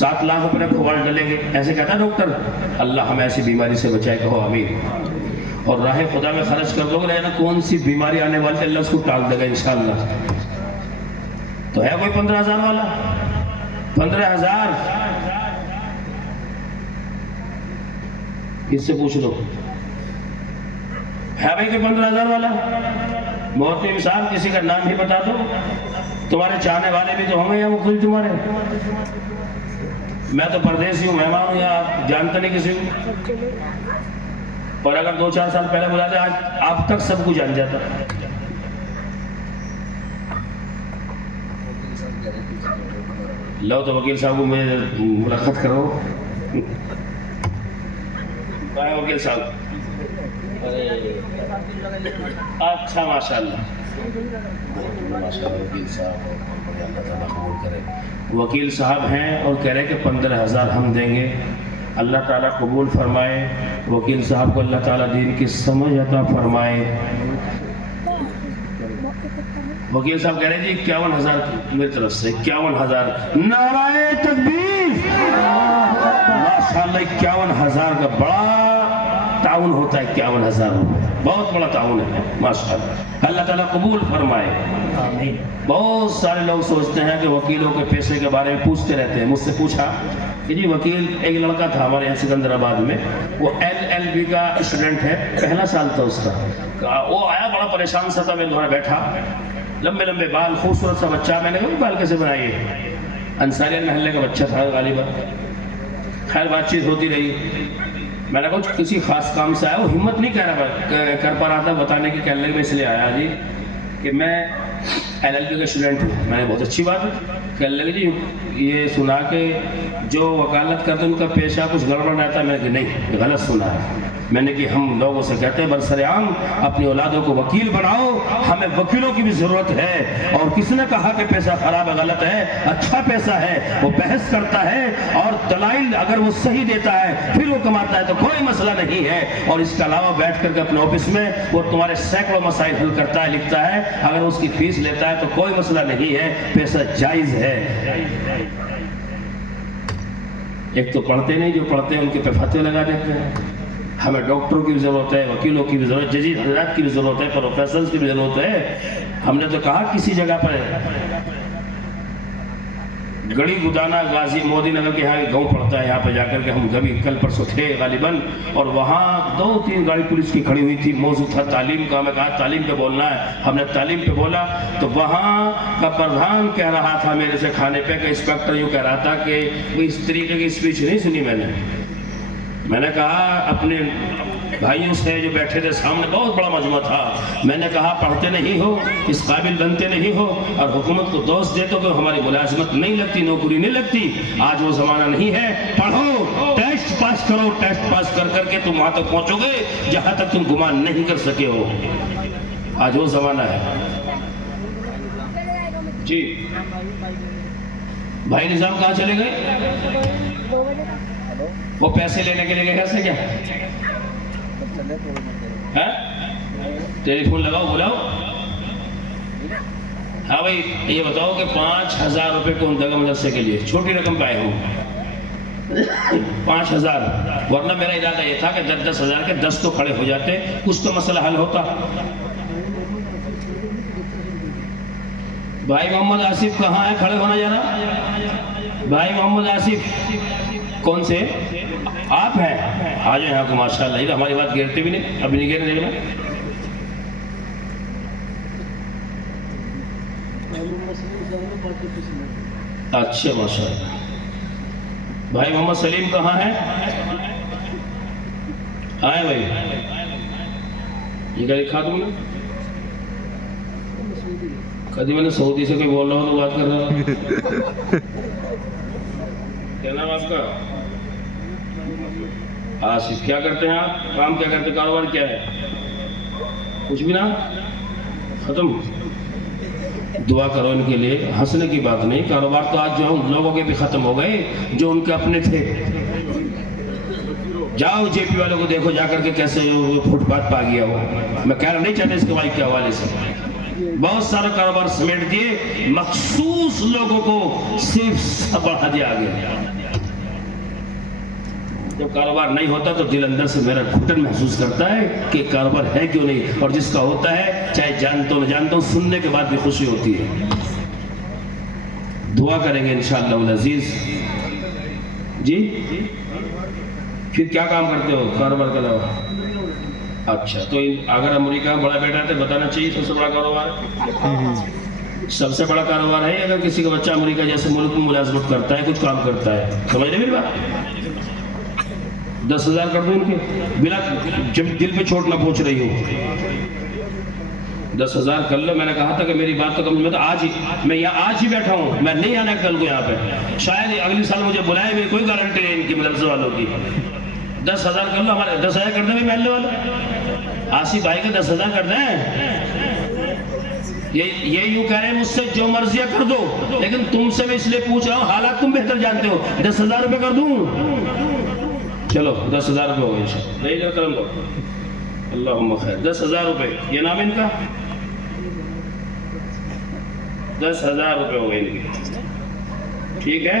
7 لاکھ روپے رکھو، وال ڈلیں گے، ایسے کہتا ہے ڈاکٹر۔ اللہ ہمیں ایسی بیماری سے بچائے، کہو آمین۔ اور راہ خدا میں خرچ کر دو گے نا، کون سی بیماری آنے والی اللہ اس کو ٹال دے گا انشاءاللہ۔ تو ہے کوئی 15,000 والا؟ 15,000 اس سے پوچھ لو، ہے بھائی کوئی 15,000 والا؟ محترم صاحب کسی کا نام ہی بتا دو، تمہارے چاہنے والے بھی تو ہوں گے یا مختلف تمہارے؟ میں تو پردیسی ہوں، مہمان ہوں، یا آپ جانتے نہیں کسی کو، اور اگر 2-4 سال پہلے بلا دے آج آپ تک سب کو جان جاتا۔ لو تو وکیل صاحب کو میں ملاقات کرو، وکیل صاحب اچھا ماشاءاللہ وکیل صاحب، اللہ تعالیٰ قبول کرے۔ وکیل صاحب ہیں اور کہہ رہے کہ 15,000 ہم دیں گے، اللہ تعالیٰ قبول فرمائے، وکیل صاحب کو اللہ تعالیٰ دین کی سمجھ عطا فرمائے۔ وکیل صاحب کہہ رہے جی 51,000 میری طرف سے، 51,000، نعرہ تکبیر، ماشاءاللہ 51,000 کا بڑا تعاون ہوتا ہے، 51,000 روپے۔ بہت بڑا تعاون ہے ماشاءاللہ، اللہ تعالیٰ قبول فرمائے۔ آمین۔ بہت سارے لوگ سوچتے ہیں کہ وکیلوں کے پیسے کے بارے میں پوچھتے رہتے ہیں، مجھ سے پوچھا کہ جی وکیل، ایک لڑکا تھا ہمارے یہاں سکندر آباد میں، وہ LLB کا اسٹوڈنٹ ہے، پہلا سال تھا اس کا، وہ آیا بڑا پریشان سا تھا، میرے گھر بیٹھا، لمبے لمبے بال، خوبصورت سا بچہ، میں نے کہا بال کیسے بنائیے؟ انصاریہ محلے کا بچہ تھا غالباً، خیر بات چیت ہوتی رہی، میں نے کہا کسی خاص کام سے آیا، وہ ہمت نہیں کر پا رہا تھا بتانے کی، کہنے لگے میں اس لیے آیا جی کہ میں LLB کا اسٹوڈنٹ ہوں۔ میں نے بہت اچھی بات ہے، کہنے لگے جی یہ سنا کہ جو وکالت کرتے ان کا پیشہ کچھ گڑبڑ رہتا ہے، میں نے کہا نہیں، غلط سنا ہے۔ میں نے کہ ہم لوگوں سے کہتے ہیں برسرعام اپنی اولادوں کو وکیل بناؤ، ہمیں وکیلوں کی بھی ضرورت ہے، اور کس نے کہا کہ پیسہ خراب ہے غلط ہے، اچھا پیسہ ہے، وہ بحث کرتا ہے اور دلائل اگر وہ صحیح دیتا ہے پھر وہ کماتا ہے تو کوئی مسئلہ نہیں ہے، اور اس کے علاوہ بیٹھ کر کے اپنے آفس میں وہ تمہارے سینکڑوں مسائل حل کرتا ہے، لکھتا ہے، اگر اس کی فیس لیتا ہے تو کوئی مسئلہ نہیں ہے، پیسہ جائز ہے۔ ایک تو پڑھتے نہیں، جو پڑھتے ہیں ان کے پہ فتوے لگا دیتے ہیں۔ ہمیں ڈاکٹروں کی بھی ضرورت ہے، وکیلوں کی بھی ضرورت ہے، ججز حضرات کی بھی ضرورت ہے، پروفیسرز کی بھی ضرورت ہے۔ ہم نے تو کہا کسی جگہ پر گڑی گدانا غازی مودی نگر کے یہاں ایک گاؤں پڑتا ہے، یہاں پہ جا کر کے ہم کبھی کل پرسوں تھے غالباً، اور وہاں 2-3 گاڑی پولیس کی کھڑی ہوئی تھی، موضوع تھا تعلیم کا، میں کہا تعلیم پہ بولنا ہے، ہم نے تعلیم پہ بولا تو وہاں کا پردھان کہہ رہا تھا میرے سے کھانے پہ، کہ انسپیکٹر یوں کہہ رہا تھا کہ وہ اس طریقے کی اسپیچ نہیں سنی میں نے کہا اپنے بھائیوں سے جو بیٹھے تھے سامنے، بہت بڑا مجمع تھا، میں نے کہا پڑھتے نہیں ہو، اس قابل بنتے نہیں ہو، اور حکومت کو دوست دیتے ہو کہ ہماری ملازمت نہیں لگتی، نوکری نہیں لگتی، آج وہ زمانہ نہیں ہے، پڑھو، ٹیسٹ پاس کرو، ٹیسٹ پاس کر کر کے تم وہاں تک پہنچو گے جہاں تک تم گمان نہیں کر سکے ہو، آج وہ زمانہ ہے۔ جی بھائی نظام کہاں چلے گئے؟ وہ پیسے لینے کے لیے گئے گھر سے کیا؟ ٹیلی فون لگاؤ، بلاؤ۔ ہاں بھائی یہ بتاؤ کہ 5000 روپے کو دگا مدرسے کے لیے چھوٹی رقم پہ آئے ہوں، 5000، ورنہ میرا ارادہ یہ تھا کہ 10,000 کے 10 تو کھڑے ہو جاتے، کچھ تو مسئلہ حل ہوتا۔ بھائی محمد آصف کہاں ہے؟ کھڑے ہونا ذرا۔ بھائی محمد آصف کون سے؟ آپ ہیں؟ آ جائیں یہاں کو، ماشاءاللہ ہماری بات گھیرتے بھی نہیں، ابھی نہیں گھیرنے دیکھنا۔ اچھا ماشاءاللہ۔ بھائی محمد سلیم کہاں ہے؟ آئے بھائی، یہ کیا لکھا تم نے؟ کدی میں نے سعودی سے کوئی بول رہا ہوں تو بات کر رہا ہوں۔ کیا نام آپ کا؟ آصف۔ کیا کرتے ہیں آپ؟ کام کیا کرتے ہیں؟ کاروبار کیا ہے؟ کچھ بھی نہ ختم۔ دعا کرو ان کے لیے، ہنسنے کی بات نہیں، کاروبار تو آج جو ان لوگوں کے بھی ختم ہو گئے جو ان کے اپنے تھے۔ جاؤ جے پی والوں کو دیکھو جا کر کے کیسے فٹ پاتھ پا گیا ہو، میں کہنا نہیں چاہتا اس کے مائک کے حوالے سے، بہت سارا کاروبار سمیٹ دیے، مخصوص لوگوں کو صرف بڑھا دیا گیا۔ جب کاروبار نہیں ہوتا تو دل اندر سے میرا گھٹن محسوس کرتا ہے کہ کاروبار ہے کیوں نہیں، اور جس کا ہوتا ہے چاہے جانتا ہوں نہ جانتا ہوں، سننے کے بعد بھی خوشی ہوتی ہے۔ دعا کریں گے انشاءاللہ العزیز۔ جی پھر کیا کام کرتے ہو کاروبار کے علاوہ؟ اچھا، تو اگر امریکہ میں بڑا بیٹا ہے تو بتانا چاہیے سب سے بڑا کاروبار ہے، سب سے بڑا کاروبار ہے اگر کسی کا بچہ امریکہ جیسے ملک میں ملازمت کرتا ہے، کچھ کام کرتا ہے، سمجھ رہے میری بات؟ 10,000 کر دوں ان کے بلا، جب دل پہ چوٹ نہ پہنچ رہی ہو، 10,000 کر لو۔ میں نے کہا تھا کہ میری بات تو کم، میں تو آج ہی، میں یہاں آج ہی بیٹھا ہوں، میں نہیں آنا کل کو یہاں پہ، شاید اگلی سال مجھے بلائے، میری کوئی گارنٹی نہیں ان کی مدرسے والوں کی۔ 10,000 کر لو، ہمارے 10,000 کر دیں بھی محلے والا، آصف بھائی کے 10,000 کر دیں۔ یہ یوں کہہ رہے ہیں مجھ سے جو مرضی کر دو، لیکن تم سے میں اس لیے پوچھ رہا ہوں، حالات تم بہتر جانتے ہو، 10,000 روپے کر دوں؟ چلو 10,000 روپے ہو گئے، نہیں جو کرم دو، اللہم خیر، 10,000 روپے، یہ نام ان کا، 10,000 روپے ہو گئے ان کی، ٹھیک ہے؟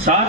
7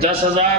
10,000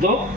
2।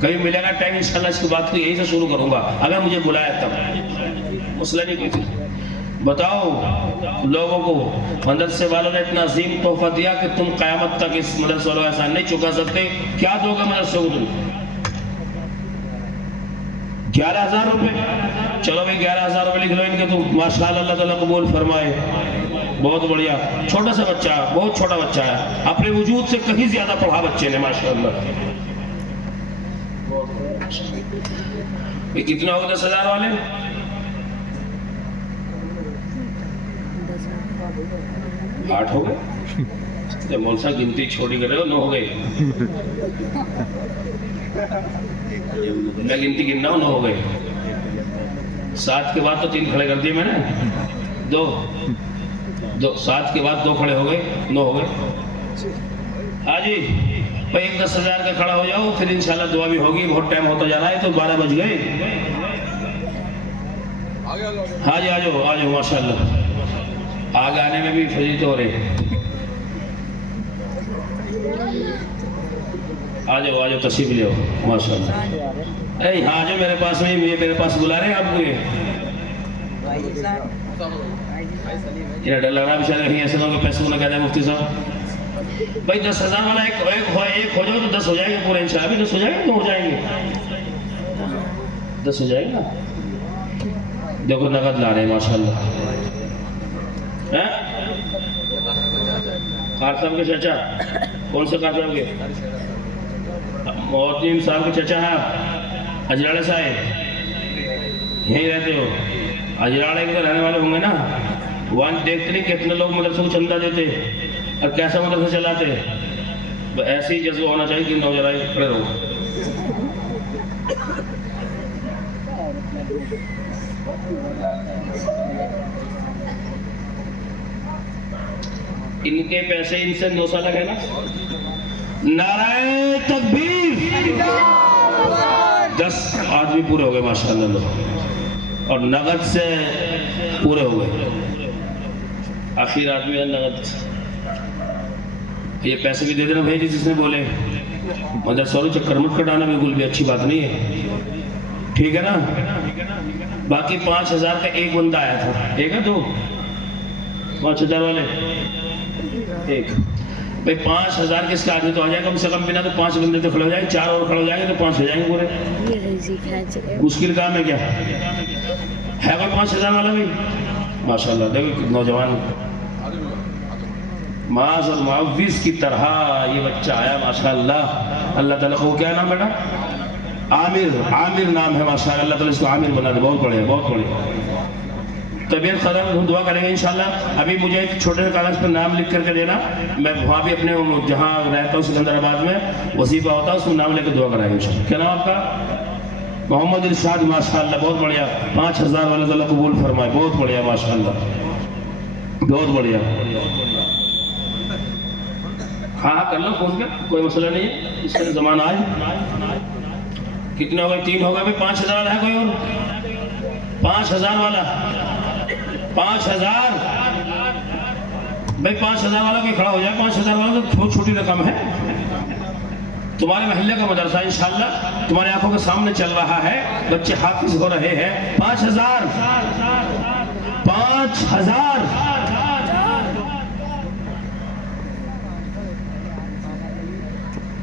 کبھی ملے گا ٹائم انشاءاللہ اس کی بات کو یہی سے شروع کروں گا اگر مجھے بلایا تب، مسئلہ نہیں کوئی تھی۔ بتاؤ لوگوں کو مدرسے والوں نے اتنا عظیم تحفہ دیا کہ تم قیامت تک اس مدرسے والوں کا احسان نہیں چکا سکتے، کیا دو گے مدرسے کو تم؟ 11,000 روپے؟ چلو بھائی 11,000 روپے لکھ لو ان کے، تو ماشاءاللہ اللہ تعالیٰ قبول فرمائے، بہت بڑھیا، چھوٹا سا بچہ ہے، بہت چھوٹا بچہ ہے، اپنے وجود سے کہیں زیادہ پڑھا بچے نے ماشاءاللہ۔ یہ کتنا ہوگا 10,000 والے؟ 8 ہو گئے؟ مول صاحب گنتی چھوٹی کر رہے ہو، 9 ہو گئے؟ میں گنتی گننا ہوں، 9 ہو گئے۔ 7 کے بعد تو 3 کھڑے کر دیے میں نے، 2 7 کے بعد 2 کھڑے ہو گئے، 9 ہو گئے۔ ہاں جی بھائی 10,000 کا کھڑا ہو جاؤ، پھر انشاءاللہ دعا بھی ہوگی، بہت ٹائم ہوتا جا رہا ہے، تو 12 بج گئے۔ ہاں جی آ جاؤ ماشاءاللہ، آگے آنے میں بھی فضیلت ہو رہی۔ آ جاؤ تشریف لے آؤ ماشاءاللہ۔ اے ہاں جو میرے پاس میں، یہ میرے پاس بلا رہے ہیں آپ کو، یہ ڈر لگ رہا ہے بیچارے کہیں ایسے لوگ پیسے کو نہ کہتے ہیں مفتی صاحب۔ بھائی 10,000 والا ایک ہو جاؤ تو 10 ہو جائیں گے پورے انشاءاللہ۔ بھی 10 ہو جائیں گے تو ہو جائیں گے، 10 ہو جائے گا۔ دیکھو نقد لا رہے ہیں ماشاءاللہ۔ خار صاحب کے چچا، کون سے خار صاحب کے؟ محتیم صاحب کے چچا ہیں اجراڑے صاحب، یہیں رہتے ہو؟ اجراڑے کے رہنے والے ہوں گے نا، وہاں دیکھتے نہیں کتنے لوگ مدرسے کو چندہ دیتے اور کیسا مدرسہ چلاتے۔ ایسے ہی جذبہ ہونا چاہیے کہ نوجوان کھڑے رہو۔ ان کے پیسے ان سے 9 سال لگے نا۔ نعرہ تکبیر! 10 آدمی پورے ہو گئے ماشاءاللہ لوگ، اور نقد سے پورے ہو گئے۔ آخر آدمی ہے نقد، یہ پیسے بھی دے دینا بھائی جس نے بولے، مدر سورو چکر مت کٹانا، بالکل بھی اچھی بات نہیں ہے، ٹھیک ہے نا؟ باقی 5,000 کا ایک بندہ آیا تھا، ایک ہے 2 5,000 والے، ایک بھائی 5,000 کس کا آدمی تو آ جائے کم سے کم، بنا تو 5 بندے تو کھڑے ہو جائیں، 4 اور کھڑے ہو جائیں گے تو 5 ہو جائیں گے پورے۔ مشکل کام ہے کیا ہے؟ کوئی 5,000 والا بھی ماشاءاللہ؟ دیکھو نوجوان معاذ اور معوض کی طرح یہ بچہ آیا ماشاءاللہ۔ اللہ تعالیٰ کو کیا نام بیٹا؟ عامر نام ہے ماشاءاللہ، اللہ تعالیٰ اس کو عامر بنا دے، بہت بڑھیا بہت بڑھیا۔ طبیعت ختم، دعا کریں گے انشاءاللہ۔ ابھی مجھے ایک چھوٹے سے کاغذ پر نام لکھ کر کے دینا، میں وہاں بھی اپنے جہاں رہتا ہوں سکندر آباد میں وظیفہ ہوتا ہے، اس میں نام لے کے دعا کرائیں گے انشاءاللہ۔ کیا نام آپ کا؟ محمد ارشاد ماشاءاللہ، بہت بڑھیا۔ 5,000 والا اللہ قبول فرمائے، بہت بڑھیا ماشاءاللہ، بہت بڑھیا۔ ہاں کر لو فون کر، کوئی مسئلہ نہیں ہے، اس کا زمانہ آئے۔ کتنے ہو گئے؟ 3 ہو گئے بھائی، 5,000 والا ہے کوئی اور؟ 5,000 والا، 5,000 بھائی 5,000 والا کوئی کھڑا ہو جائے۔ 5,000 والا تو بہت چھوٹی رقم ہے، تمہارے محلے کا مدرسہ انشاءاللہ تمہارے آنکھوں کے سامنے چل رہا ہے، بچے حافظ ہو رہے ہیں۔ 5,000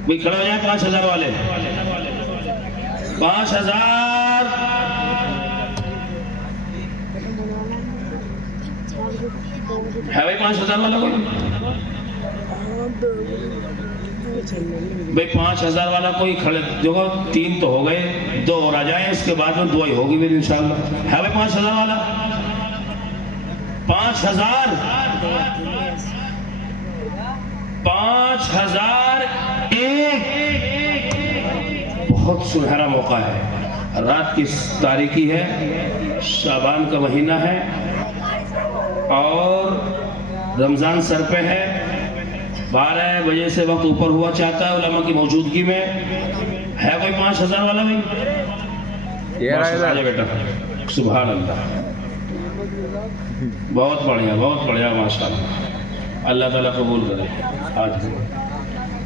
بھائی کھڑا ہو جائے 5,000 والے، 5,000 ہے بھائی 5,000 والا کوئی؟ بھائی 5,000 والا کوئی کھڑے؟ دیکھو 3 تو ہو گئے، 2 اور آ جائیں، اس کے بعد میں دعائی ہوگی بھی انشاءاللہ۔ ہے بھائی 5,000 والا؟ 5,000 بہت سنہرا موقع ہے، رات کی تاریکی ہے، شعبان کا مہینہ ہے اور رمضان سر پہ ہے، 12 بجے سے وقت اوپر ہوا چاہتا ہے علماء کی موجودگی میں۔ ہے کوئی 5,000 والا بھی؟ بیٹا سبحان اللہ، بہت بڑھیا ماشاءاللہ، اللہ تعالیٰ قبول کرے۔ آج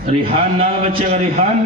ریحان نام بچے کا، ریحان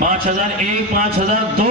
5,000 1, 5,000 2,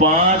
5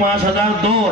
5,002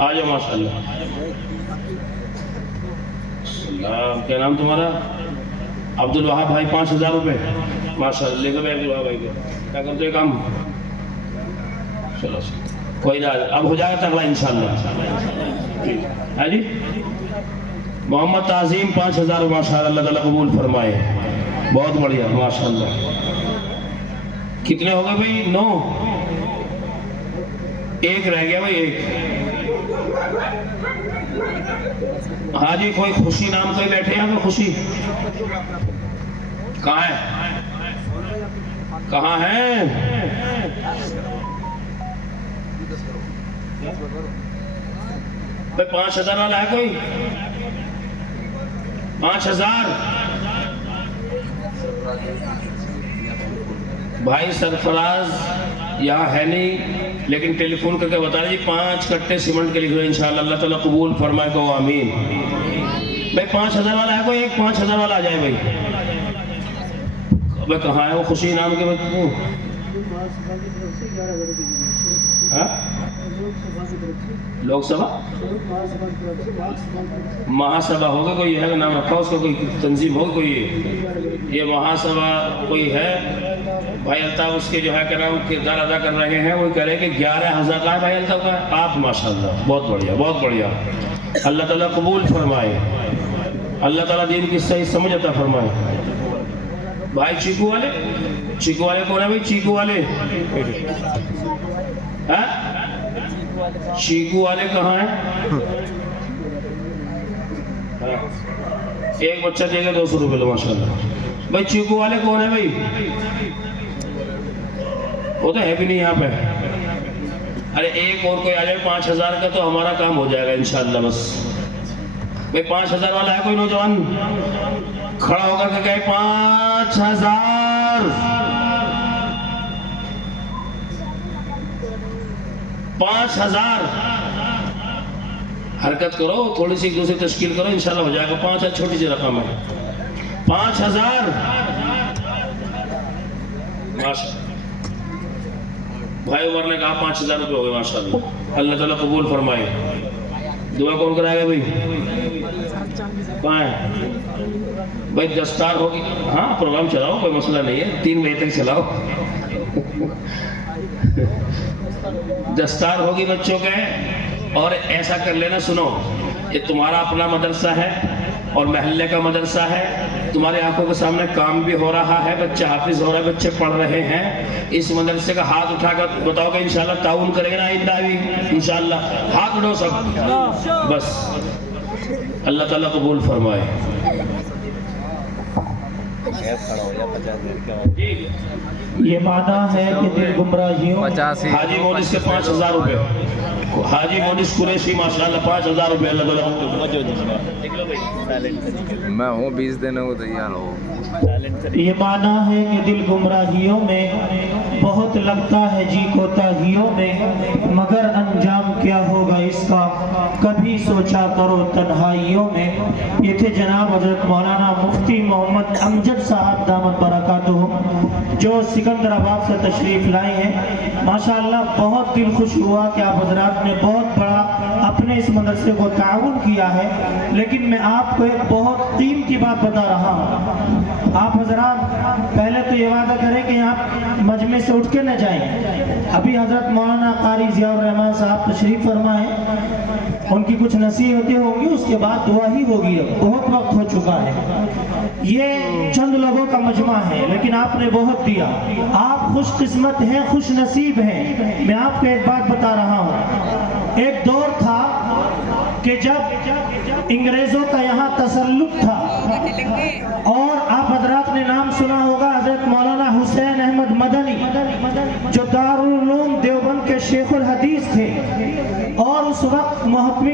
آ جاؤ ماشاءاللہ. سلام. کیا نام تمہارا؟ عبد الوہاب بھائی. 5000 روپے ماشاءاللہ. لے کر عبد الوہاب بھائی کو. کیا کرتے ہو کام؟ چلو کوئی نہ, اب ہو جائے گا تگڑا انشاءاللہ. ہے جی. محمد تعظیم 5000 ماشاءاللہ. اللہ تعالیٰ قبول فرمائے. بہت بڑھیا ماشاءاللہ. کتنے ہو گئے بھائی؟ 9. ایک رہ گیا بھائی, ایک. ہاں جی, کوئی خوشی نام کوئی بیٹھے ہیں کوئی خوشی؟ کہاں ہے؟ کہاں ہے؟ بھائی 5000 والا ہے کوئی؟ 5000. بھائی سرفراز یہاں ہے نہیں, لیکن ٹیلی فون کر کے بتا رہے جی 5 کٹے سیمنٹ کے لکھ رہے ہیں انشاءاللہ. اللہ تعالیٰ قبول فرمائے کو آمین. بھائی 5000 والا ہے کوئی؟ ایک 5000 والا آ جائے بھائی. بھائی کہاں ہے وہ خوشی نام کے بچے؟ لوک سبھا مہا سبھا ہوگا کوئی ہے نام رکھا اس کا, کوئی تنظیم ہوگی کوئی؟ یہ مہا سبھا کوئی ہے بھائی الطاف, اس کے جو ہے کہ نام کردار ادا کر رہے ہیں. وہ کہہ رہے ہیں کہ 11000 کا ہے بھائی الطاف کا. آپ ماشاءاللہ بہت بڑھیا بہت بڑھیا. اللہ تعالیٰ قبول فرمائے. اللہ تعالیٰ دین کی صحیح سمجھ عطا فرمائے. بھائی چیکو والے, چیکو والے کون ہے بھائی؟ چیکو والے چیکو والے کہاں ہیں؟ ایک بچہ دے گا 200 روپے لو ماشاءاللہ. بھائی چیکو والے کون ہے بھائی؟ وہ تو ہے بھی نہیں یہاں پہ. ارے ایک اور کوئی آ جائے 5000 کا تو ہمارا کام ہو جائے گا انشاءاللہ. بس بھائی 5000 والا ہے کوئی نوجوان؟ کھڑا ہو کر کے کہے 5000. 5000. حرکت کرو, تھوڑی سی ایک دوسری تشکیل کرو, انشاءاللہ ہو جائے گا. 5 چھوٹی سی رقم ہے. 5000 ماشاءاللہ. بھائی عمر نے کہا 5000 روپے ہو گئے ماشاءاللہ. اللہ تعالیٰ قبول فرمائے. دعا کون کرائے گا بھائی؟ کہاں ہے بھائی؟ دستار ہوگی. ہاں پروگرام چلاؤ, کوئی مسئلہ نہیں ہے. 3 بجے تک چلاؤ. دستار ہوگی بچوں کے. اور ایسا کر لینا, سنو, یہ تمہارا اپنا مدرسہ ہے اور محلے کا مدرسہ ہے. تمہاری آنکھوں کے سامنے کام بھی ہو رہا ہے, بچے حافظ ہو رہے ہیں, بچے پڑھ رہے ہیں. اس مدرسے کا ہاتھ اٹھا کر بتاؤ کہ انشاءاللہ تعاون کریں گے نا آئندہ بھی انشاءاللہ. ہاتھ اٹھاؤ سب بس. اللہ تعالیٰ قبول فرمائے. یہ وعدہ ہے کہ دل گمراہیوں. 85 حاجی مونس کے 5000 روپے. حاجی مونس قریشی ماشاءاللہ 5000 روپے. اللہ تعالیٰ میں ہوں 20 دینے کو تیار ہوں. یہ معنی ہے کہ دل گمراہیوں میں بہت لگتا ہے جی کوتاہیوں میں, مگر انجام کیا ہوگا اس کا کبھی سوچا کرو تنہائیوں میں. یہ تھے جناب حضرت مولانا مفتی محمد امجد صاحب دامت برکاتہ, جو سکندر آباد سے تشریف لائے ہیں. ماشاءاللہ بہت دل خوش ہوا کہ آپ حضرات نے بہت بڑا اپنے اس مدرسے کو تعاون کیا ہے. لیکن میں آپ کو ایک بہت قیمتی بات بتا رہا ہوں. آپ حضرات پہلے تو یہ وعدہ کریں کہ آپ مجمع سے اٹھ کے نہ جائیں. ابھی حضرت مولانا قاری ضیاء الرحمن صاحب تشریف فرمائے, ان کی کچھ نصیحتیں ہوں گی, اس کے بعد دعا ہی ہوگی. بہت وقت ہو چکا ہے. یہ چند لوگوں کا مجمع ہے لیکن آپ نے بہت دیا. آپ خوش قسمت ہیں, خوش نصیب ہیں. میں آپ کو ایک بات بتا رہا ہوں. ایک دور تھا کہ جب انگریزوں کا یہاں تسلط تھا, اور آپ حضرات نے نام سنا ہوگا حضرت مولانا حسین احمد مدنی, جو دارالعلوم دیوبند کے شیخ الحدیث تھے, اور اس وقت محتمی